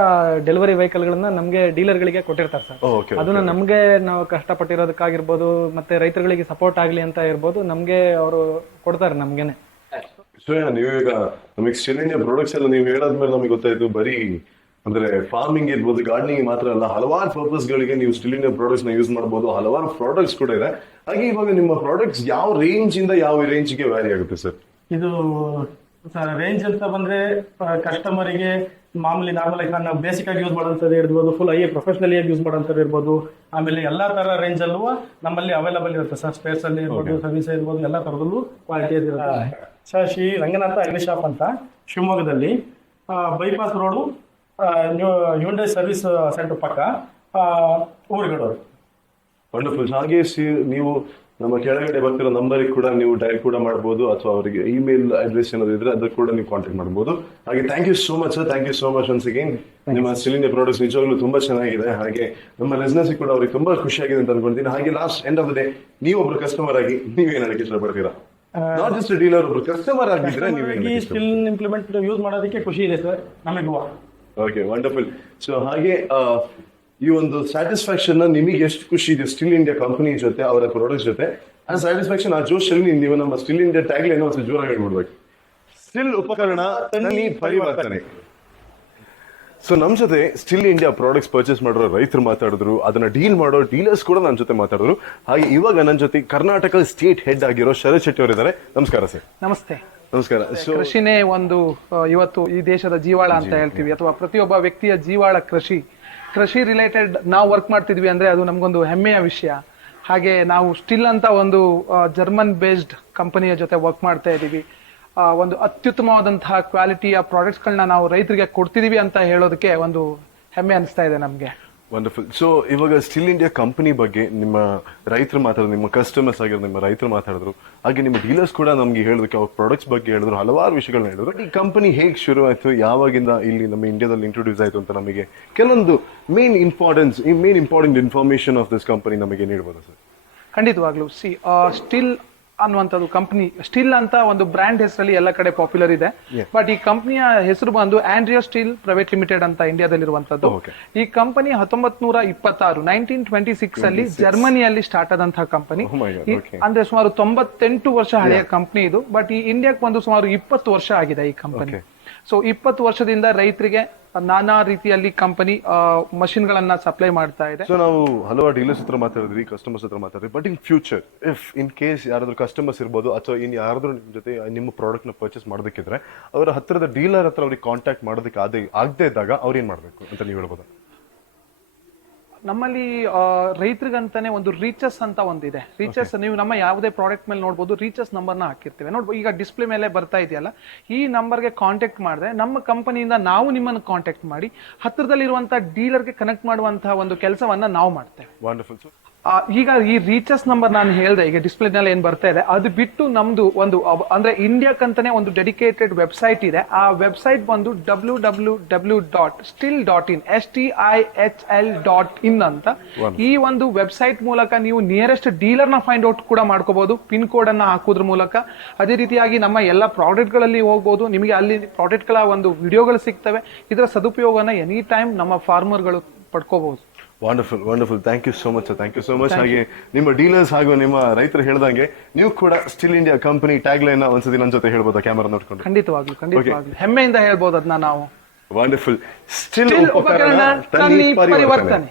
ಡೆಲಿವರಿ ವೆಹಿಕಲ್ ಗಳನ್ನ ನಮ್ಗೆ ಡೀಲರ್ಗಳಿಗೆ ಕೊಟ್ಟಿರ್ತಾರೆ ಸರ್. ಅದನ್ನ ನಮ್ಗೆ ನಾವು ಕಷ್ಟಪಟ್ಟಿರೋದಕ್ಕಾಗಿರ್ಬೋದು, ಮತ್ತೆ ರೈತರುಗಳಿಗೆ ಸಪೋರ್ಟ್ ಆಗ್ಲಿ ಅಂತ ಇರ್ಬೋದು, ನಮ್ಗೆ ಅವರು ಕೊಡ್ತಾರೆ ನಮ್ಗೆನೆ. ನೀವೀಗ ನಮಗೆ ಸ್ಟಿಲ್ ಇಂಡಿಯಾ ಪ್ರಾಡಕ್ಟ್ಸ್ ಎಲ್ಲ ನೀವು ಹೇಳಾದ್ಮೇಲೆ ನಮಗೆ ಗೊತ್ತಾಯ್ತು, ಬರೀ ಅಂದ್ರೆ ಫಾರ್ಮಿಂಗ್ ಇರ್ಬೋದು, ಗಾರ್ಡನಿಂಗ್ ಮಾತ್ರ ಅಲ್ಲ, ಹಲವಾರು ಪರ್ಪಸ್ ಗಳಿಗೆ ನೀವು ಸ್ಟಿಲ್ ಇಂಡಿಯಾ ಪ್ರಾಡಕ್ಟ್ಸ್ ನ ಯೂಸ್ ಮಾಡಬಹುದು. ಹಲವಾರು ಪ್ರಾಡಕ್ಟ್ಸ್ ಕೂಡ ಇದೆ. ಹಾಗೆ ಇವಾಗ ನಿಮ್ಮ ಪ್ರಾಡಕ್ಟ್ಸ್ ಯಾವ ರೇಂಜ್ ಇಂದ ಯಾವ ರೇಂಜ್ ಗೆ ವ್ಯಾರಿ ಆಗುತ್ತೆ ಸರ್? ಇದು ರೇಂಜ್ ಅಂತ ಬಂದ್ರೆ ಕಸ್ಟಮರಿಗೆ ಮಾಮೂಲಿ ನಾರ್ಮಲ್ ಆಗಿ ನಾವು ಬೇಸಿಕ್ ಆಗಿ ಯೂಸ್ ಮಾಡೋಂಥದ್ದು ಇರ್ಬೋದು, ಫುಲ್ ಪ್ರೊಫೆಷನಲ್ ಆಗಿ ಯೂಸ್ ಮಾಡೋಂಥದ್ದು ಇರ್ಬೋದು. ಆಮೇಲೆ ಎಲ್ಲಾ ತರ ರೇಂಜ್ ಅಲ್ಲೂ ನಮ್ಮಲ್ಲಿ ಅವೈಲಬಲ್ ಇರುತ್ತೆ ಸರ್. ಸ್ಪೇಸ್ ಅಲ್ಲಿ ಇರ್ಬೋದು, ಸರ್ವಿಸ್ ಇರ್ಬೋದು, ಎಲ್ಲಾ ತರದಲ್ಲೂ ಕ್ವಾಲಿಟಿ ಇರುತ್ತೆ sir. Shri Ranganatha agri shop ಅಂತ ಶಿವಮೊಗ್ಗದಲ್ಲಿ bypass road Hyundai service centre ಪಕ್ಕ ಊರುಗಳವರು. ವಂಡರ್ಫುಲ್. ಹಾಗೆ ನೀವು ನಮ್ಮ ಕೆಳಗಡೆ ಬರ್ತಿರೋ ನಂಬರಿಗೆ ಕೂಡ ನೀವು ಡಯಲ್ ಕೂಡ ಮಾಡಬಹುದು, ಅಥವಾ ಅವರಿಗೆ ಇಮೇಲ್ ಅಡ್ರೆಸ್ ಏನಾದ್ರು ಇದ್ರೆ ಅದಕ್ಕೆ ಕೂಡ ನೀವು ಕಾಂಟ್ಯಾಕ್ಟ್ ಮಾಡಬಹುದು. ಹಾಗೆ thank you so much sir, thank you so much once again. ನಿಮ್ಮ ಸ್ಟಿಲ್ ಇಂಡಿಯಾ ಪ್ರಾಡಕ್ಟ್ಸ್ ನಿಜವಾಗ್ಲೂ ತುಂಬಾ ಚೆನ್ನಾಗಿದೆ. ಹಾಗೆ ನಮ್ಮ ಬಿಸ್ನೆಸ್ ಕೂಡ ಅವ್ರಿಗೆ ತುಂಬಾ ಖುಷಿಯಾಗಿದೆ ಅಂತ ಅನ್ಕೊಂತೀನಿ. ಹಾಗೆ last end of the day ನೀವು ಒಬ್ರು ಕಸ್ಟಮರ್ ಆಗಿ ನೀವೇನ್ ಹೇಳಕ್ಕೆ ಇಷ್ಟಪಡ್ತೀರಾ? ನಾಟ್ ಜಸ್ಟ್ ಡೀಲರ್, ಒಬ್ರು ಕಸ್ಟಮರ್ ಆಗಿದ್ರೆ ನೀವೇ ಸ್ಟಿಲ್ ಇಂಪ್ಲಿಮೆಂಟ್ ಯೂಸ್ ಮಾಡೋದಕ್ಕೆ ಖುಷಿ ಇದೆ ಸರ್ ನಮಗೂ. Okay, wonderful. ಸೊ ಹಾಗೆ ಈ ಒಂದು ಸ್ಯಾಟಿಸ್ಫ್ಯಾಕ್ಷನ್ ನಿಮಗೆ ಎಷ್ಟು ಖುಷಿ ಇದೆ ಸ್ಟಿಲ್ ಇಂಡಿಯಾ ಕಂಪನಿ ಜೊತೆ, ಅವರ ಪ್ರಾಡಕ್ಟ್ಸ್ ಜೊತೆ? ಆ ಸ್ಯಾಟಿಸ್ಫ್ಯಾಕ್ಷನ್, ಆ ಜೋಶಲ್ಲಿ ನೀವು ನಮ್ಮ ಸ್ಟಿಲ್ ಇಂಡಿಯಾ ಟ್ಯಾಗ್ ಲೈನ್ ಒಂದು ಜೋರಾಗಿ ಹೇಳ್ಬಿಡ್ಬೇಕು, ಸ್ಟಿಲ್ ಉಪಕರಣ ತನ್ನಿ ಪರಿವರ್ತನೆ. ಸೊ ನಮ್ಮ ಜೊತೆ ಸ್ಟಿಲ್ ಇಂಡಿಯಾ ಪ್ರಾಡಕ್ಟ್ಸ್ ಪರ್ಚೇಸ್ ಮಾಡೋ ರೈತರು ಮಾತಾಡಿದ್ರು, ಅದನ್ನ ಡೀಲ್ ಮಾಡೋ ಡೀಲರ್ಸ್ ಕೂಡ ನನ್ನ ಜೊತೆ ಮಾತಾಡಿದ್ರು. ಹಾಗೆ ಇವಾಗ ನನ್ನ ಜೊತೆ ಕರ್ನಾಟಕ ಸ್ಟೇಟ್ ಹೆಡ್ ಆಗಿರೋ ಶರತ್ ಶೆಟ್ಟಿ ಅವರಿದ್ದಾರೆ. ನಮಸ್ಕಾರ ಸರ್. ನಮಸ್ತೆ. ನಮಸ್ಕಾರ. ಕೃಷಿನೇ ಒಂದು ಇವತ್ತು ಈ ದೇಶದ ಜೀವಾಳ ಅಂತ ಹೇಳ್ತೀವಿ, ಅಥವಾ ಪ್ರತಿಯೊಬ್ಬ ವ್ಯಕ್ತಿಯ ಜೀವಾಳ ಕೃಷಿ ರಿಲೇಟೆಡ್ ನಾವು ವರ್ಕ್ ಮಾಡ್ತಿದ್ವಿ ಅಂದ್ರೆ ಅದು ನಮ್ಗೊಂದು ಹೆಮ್ಮೆಯ ವಿಷಯ. ಹಾಗೆ ನಾವು ಸ್ಟಿಲ್ ಅಂತ ಒಂದು ಜರ್ಮನ್ ಬೇಸ್ಡ್ ಕಂಪನಿಯ ಜೊತೆ ವರ್ಕ್ ಮಾಡ್ತಾ ಇದ್ದೀವಿ. ಒಂದು ಅತ್ಯುತ್ತಮವಾದಂತಹ ಕ್ವಾಲಿಟಿಯ ಪ್ರಾಡಕ್ಟ್ಸ್ಗಳನ್ನ ನಾವು ರೈತರಿಗೆ ಕೊಡ್ತಿದೀವಿ ಅಂತ ಹೇಳೋದಕ್ಕೆ ಒಂದು ಹೆಮ್ಮೆ ಅನಿಸ್ತಾ ಇದೆ ನಮ್ಗೆ. ವಂಡರ್ಫುಲ್. ಸೊ ಇವಾಗ ಸ್ಟಿಲ್ ಇಂಡಿಯಾ ಕಂಪನಿ ಬಗ್ಗೆ ನಿಮ್ಮ ರೈತರು ಮಾತಾಡಿದ್ರು, ನಿಮ್ಮ ಕಸ್ಟಮರ್ಸ್ ಆಗಿರೋದು ನಿಮ್ಮ ರೈತರು ಮಾತಾಡಿದ್ರು, ಹಾಗೆ ನಿಮ್ಮ ಡೀಲರ್ಸ್ ಕೂಡ ನಮ್ಗೆ ಹೇಳೋದಕ್ಕೆ ಅವ್ರ ಪ್ರಾಡಕ್ಟ್ಸ್ ಬಗ್ಗೆ ಹೇಳಿದ್ರು, ಹಲವಾರು ವಿಷಯಗಳನ್ನ ಹೇಳಿದ್ರು. ಈ ಕಂಪನಿ ಹೇಗೆ ಶುರು ಆಯ್ತು, ಯಾವಾಗಿಂದ ಇಲ್ಲಿ ನಮ್ಮ ಇಂಡಿಯಾದಲ್ಲಿ ಇಂಟ್ರೊಡ್ಯೂಸ್ ಆಯ್ತು ಅಂತ ನಮಗೆ ಕೆಲವೊಂದು main important information of this company ನಮಗೆ ನೀಡಬಹುದು ಸರ್? ಖಂಡಿತವಾಗ್ಲೂ. ಸ್ಟಿಲ್ ಅನ್ನುವಂಥದ್ದು ಕಂಪನಿ, ಸ್ಟಿಲ್ ಅಂತ ಒಂದು ಬ್ರ್ಯಾಂಡ್ ಹೆಸರಲ್ಲಿ ಎಲ್ಲ ಕಡೆ ಪಾಪ್ಯುಲರ್ ಇದೆ. ಬಟ್ ಈ ಕಂಪನಿಯ ಹೆಸರು ಬಂದು ಆಂಡ್ರಿಯಾ ಸ್ಟೀಲ್ ಪ್ರೈವೇಟ್ ಲಿಮಿಟೆಡ್ ಅಂತ ಇಂಡಿಯಾದಲ್ಲಿರುವಂತದ್ದು. ಈ ಕಂಪನಿ 1926 ಅಲ್ಲಿ ಜರ್ಮನಿಯಲ್ಲಿ ಸ್ಟಾರ್ಟ್ ಆದಂತಹ ಕಂಪನಿ. ಅಂದ್ರೆ ಸುಮಾರು 98 ವರ್ಷ ಹಳೆಯ ಕಂಪನಿ ಇದು. ಬಟ್ ಈ ಇಂಡಿಯಾಕ್ಕೆ ಒಂದು ಸುಮಾರು 20 ವರ್ಷ ಆಗಿದೆ ಈ ಕಂಪನಿ. ಸೊ 20 ವರ್ಷದಿಂದ ರೈತರಿಗೆ ನಾನಾ ರೀತಿಯಲ್ಲಿ ಕಂಪನಿ ಮಷಿನ್ಗಳನ್ನ ಸಪ್ಲೈ ಮಾಡ್ತಾ ಇದೆ. ಸೊ ನಾವು ಹಲವಾರು ಡೀಲರ್ಸ್ ಹತ್ರ ಮಾತಾಡಿದ್ವಿ, ಕಸ್ಟಮರ್ಸ್ ಹತ್ರ ಮಾತಾಡಿದ್ವಿ. But in future if in case ಯಾರಾದ್ರೂ ಕಸ್ಟಮರ್ಸ್ ಇರ್ಬೋದು ಅಥವಾ ಇನ್ ಯಾರಾದ್ರೂ ನಿಮ್ಮ ಜೊತೆ ನಿಮ್ಮ ಪ್ರಾಡಕ್ಟ್ ನ ಪರ್ಚೇಸ್ ಮಾಡೋದಕ್ಕಿದ್ರೆ ಅವರ ಹತ್ತಿರದ ಡೀಲರ್ ಹತ್ರ ಅವ್ರಿಗೆ ಕಾಂಟ್ಯಾಕ್ಟ್ ಮಾಡೋದಕ್ಕೆ ಆಗದೆ ಇದ್ದಾಗ ಅವ್ರು ಏನ್ ಮಾಡ್ಬೇಕು ಅಂತ ನೀವು ಹೇಳ್ಬೋದು? ನಮ್ಮಲ್ಲಿ ರೈತರಿಗಂತಾನೆ ಒಂದು ರೀಚಸ್ ಅಂತ ಒಂದಿದೆ. ರೀಚಸ್ ನೀವು ನಮ್ಮ ಯಾವುದೇ ಪ್ರಾಡಕ್ಟ್ ಮೇಲೆ ನೋಡ್ಬೋದು, ರೀಚಸ್ ನಂಬರ್ನ ಹಾಕಿರ್ತೇವೆ. ನೋಡ್ಬೋದು ಈಗ ಡಿಸ್ಪ್ಲೇ ಮೇಲೆ ಬರ್ತಾ ಇದೆಯಲ್ಲ, ಈ ನಂಬರ್ಗೆ ಕಾಂಟ್ಯಾಕ್ಟ್ ಮಾಡಿದ್ರೆ ನಮ್ಮ ಕಂಪನಿಯಿಂದ ನಾವು ನಿಮ್ಮನ್ನು ಕಾಂಟ್ಯಾಕ್ಟ್ ಮಾಡಿ ಹತ್ತಿರದಲ್ಲಿರುವಂತಹ ಡೀಲರ್ಗೆ ಕನೆಕ್ಟ್ ಮಾಡುವಂತಹ ಒಂದು ಕೆಲಸವನ್ನ ನಾವು ಮಾಡ್ತೇವೆ. ವಂಡರ್ಫುಲ್. ಈಗ ಈ ರೀಚಸ್ ನಂಬರ್ ನಾನು ಹೇಳಿದೆ, ಈಗ ಡಿಸ್ಪ್ಲೇನಲ್ಲಿ ಏನ್ ಬರ್ತಾ ಇದೆ, ಅದು ಬಿಟ್ಟು ನಮ್ದು ಒಂದು ಅಂದ್ರೆ ಇಂಡಿಯಾಕ್ಕಂತಾನೆ ಒಂದು ಡೆಡಿಕೇಟೆಡ್ ವೆಬ್ಸೈಟ್ ಇದೆ. ಆ ವೆಬ್ಸೈಟ್ ಬಂದು www.stihl.in STIHL.in ಅಂತ. ಈ ಒಂದು ವೆಬ್ಸೈಟ್ ಮೂಲಕ ನೀವು ನಿಯರೆಸ್ಟ್ ಡೀಲರ್ ನ ಫೈಂಡ್ ಔಟ್ ಕೂಡ ಮಾಡ್ಕೋಬಹುದು, ಪಿನ್ ಕೋಡ್ ಅನ್ನ ಹಾಕೋದ್ರ ಮೂಲಕ. ಅದೇ ರೀತಿಯಾಗಿ ನಮ್ಮ ಎಲ್ಲ ಪ್ರಾಡಕ್ಟ್ ಗಳಲ್ಲಿ ಹೋಗ್ಬೋದು, ನಿಮಗೆ ಅಲ್ಲಿ ಪ್ರಾಡಕ್ಟ್ ಗಳ ಒಂದು ವಿಡಿಯೋಗಳು ಸಿಗ್ತವೆ. ಇದರ ಸದುಪಯೋಗನ ಎನಿ ಟೈಮ್ ನಮ್ಮ ಫಾರ್ಮರ್ಗಳು ಪಡ್ಕೋಬಹುದು. Wonderful wonderful. Thank you so much sir, thank you so much. ಹಾಗೆ ನಿಮ್ಮ ಡೀಲರ್ಸ್ ಹಾಗೂ ನಿಮ್ಮ ರೈತರು ಹೇಳ್ದಂಗೆ ನೀವು ಕೂಡ Stihl India company tagline ಒಂದ್ಸತಿ ನನ್ನ ಜೊತೆ ಹೇಳ್ಬೋದಾ ಕ್ಯಾಮರಾ ನೋಡ್ಕೊಂಡು? ಖಂಡಿತವಾಗ್ಲು ಹೆಮ್ಮೆಯಿಂದ ಹೇಳ್ಬೋದು ಅದನ್ನ ನಾವು. ವಂಡರ್ಫುಲ್. ಸ್ಟಿಲ್ ಉಪಕರಣ ತನ್ನಿ ಪರಿವರ್ತನೆ.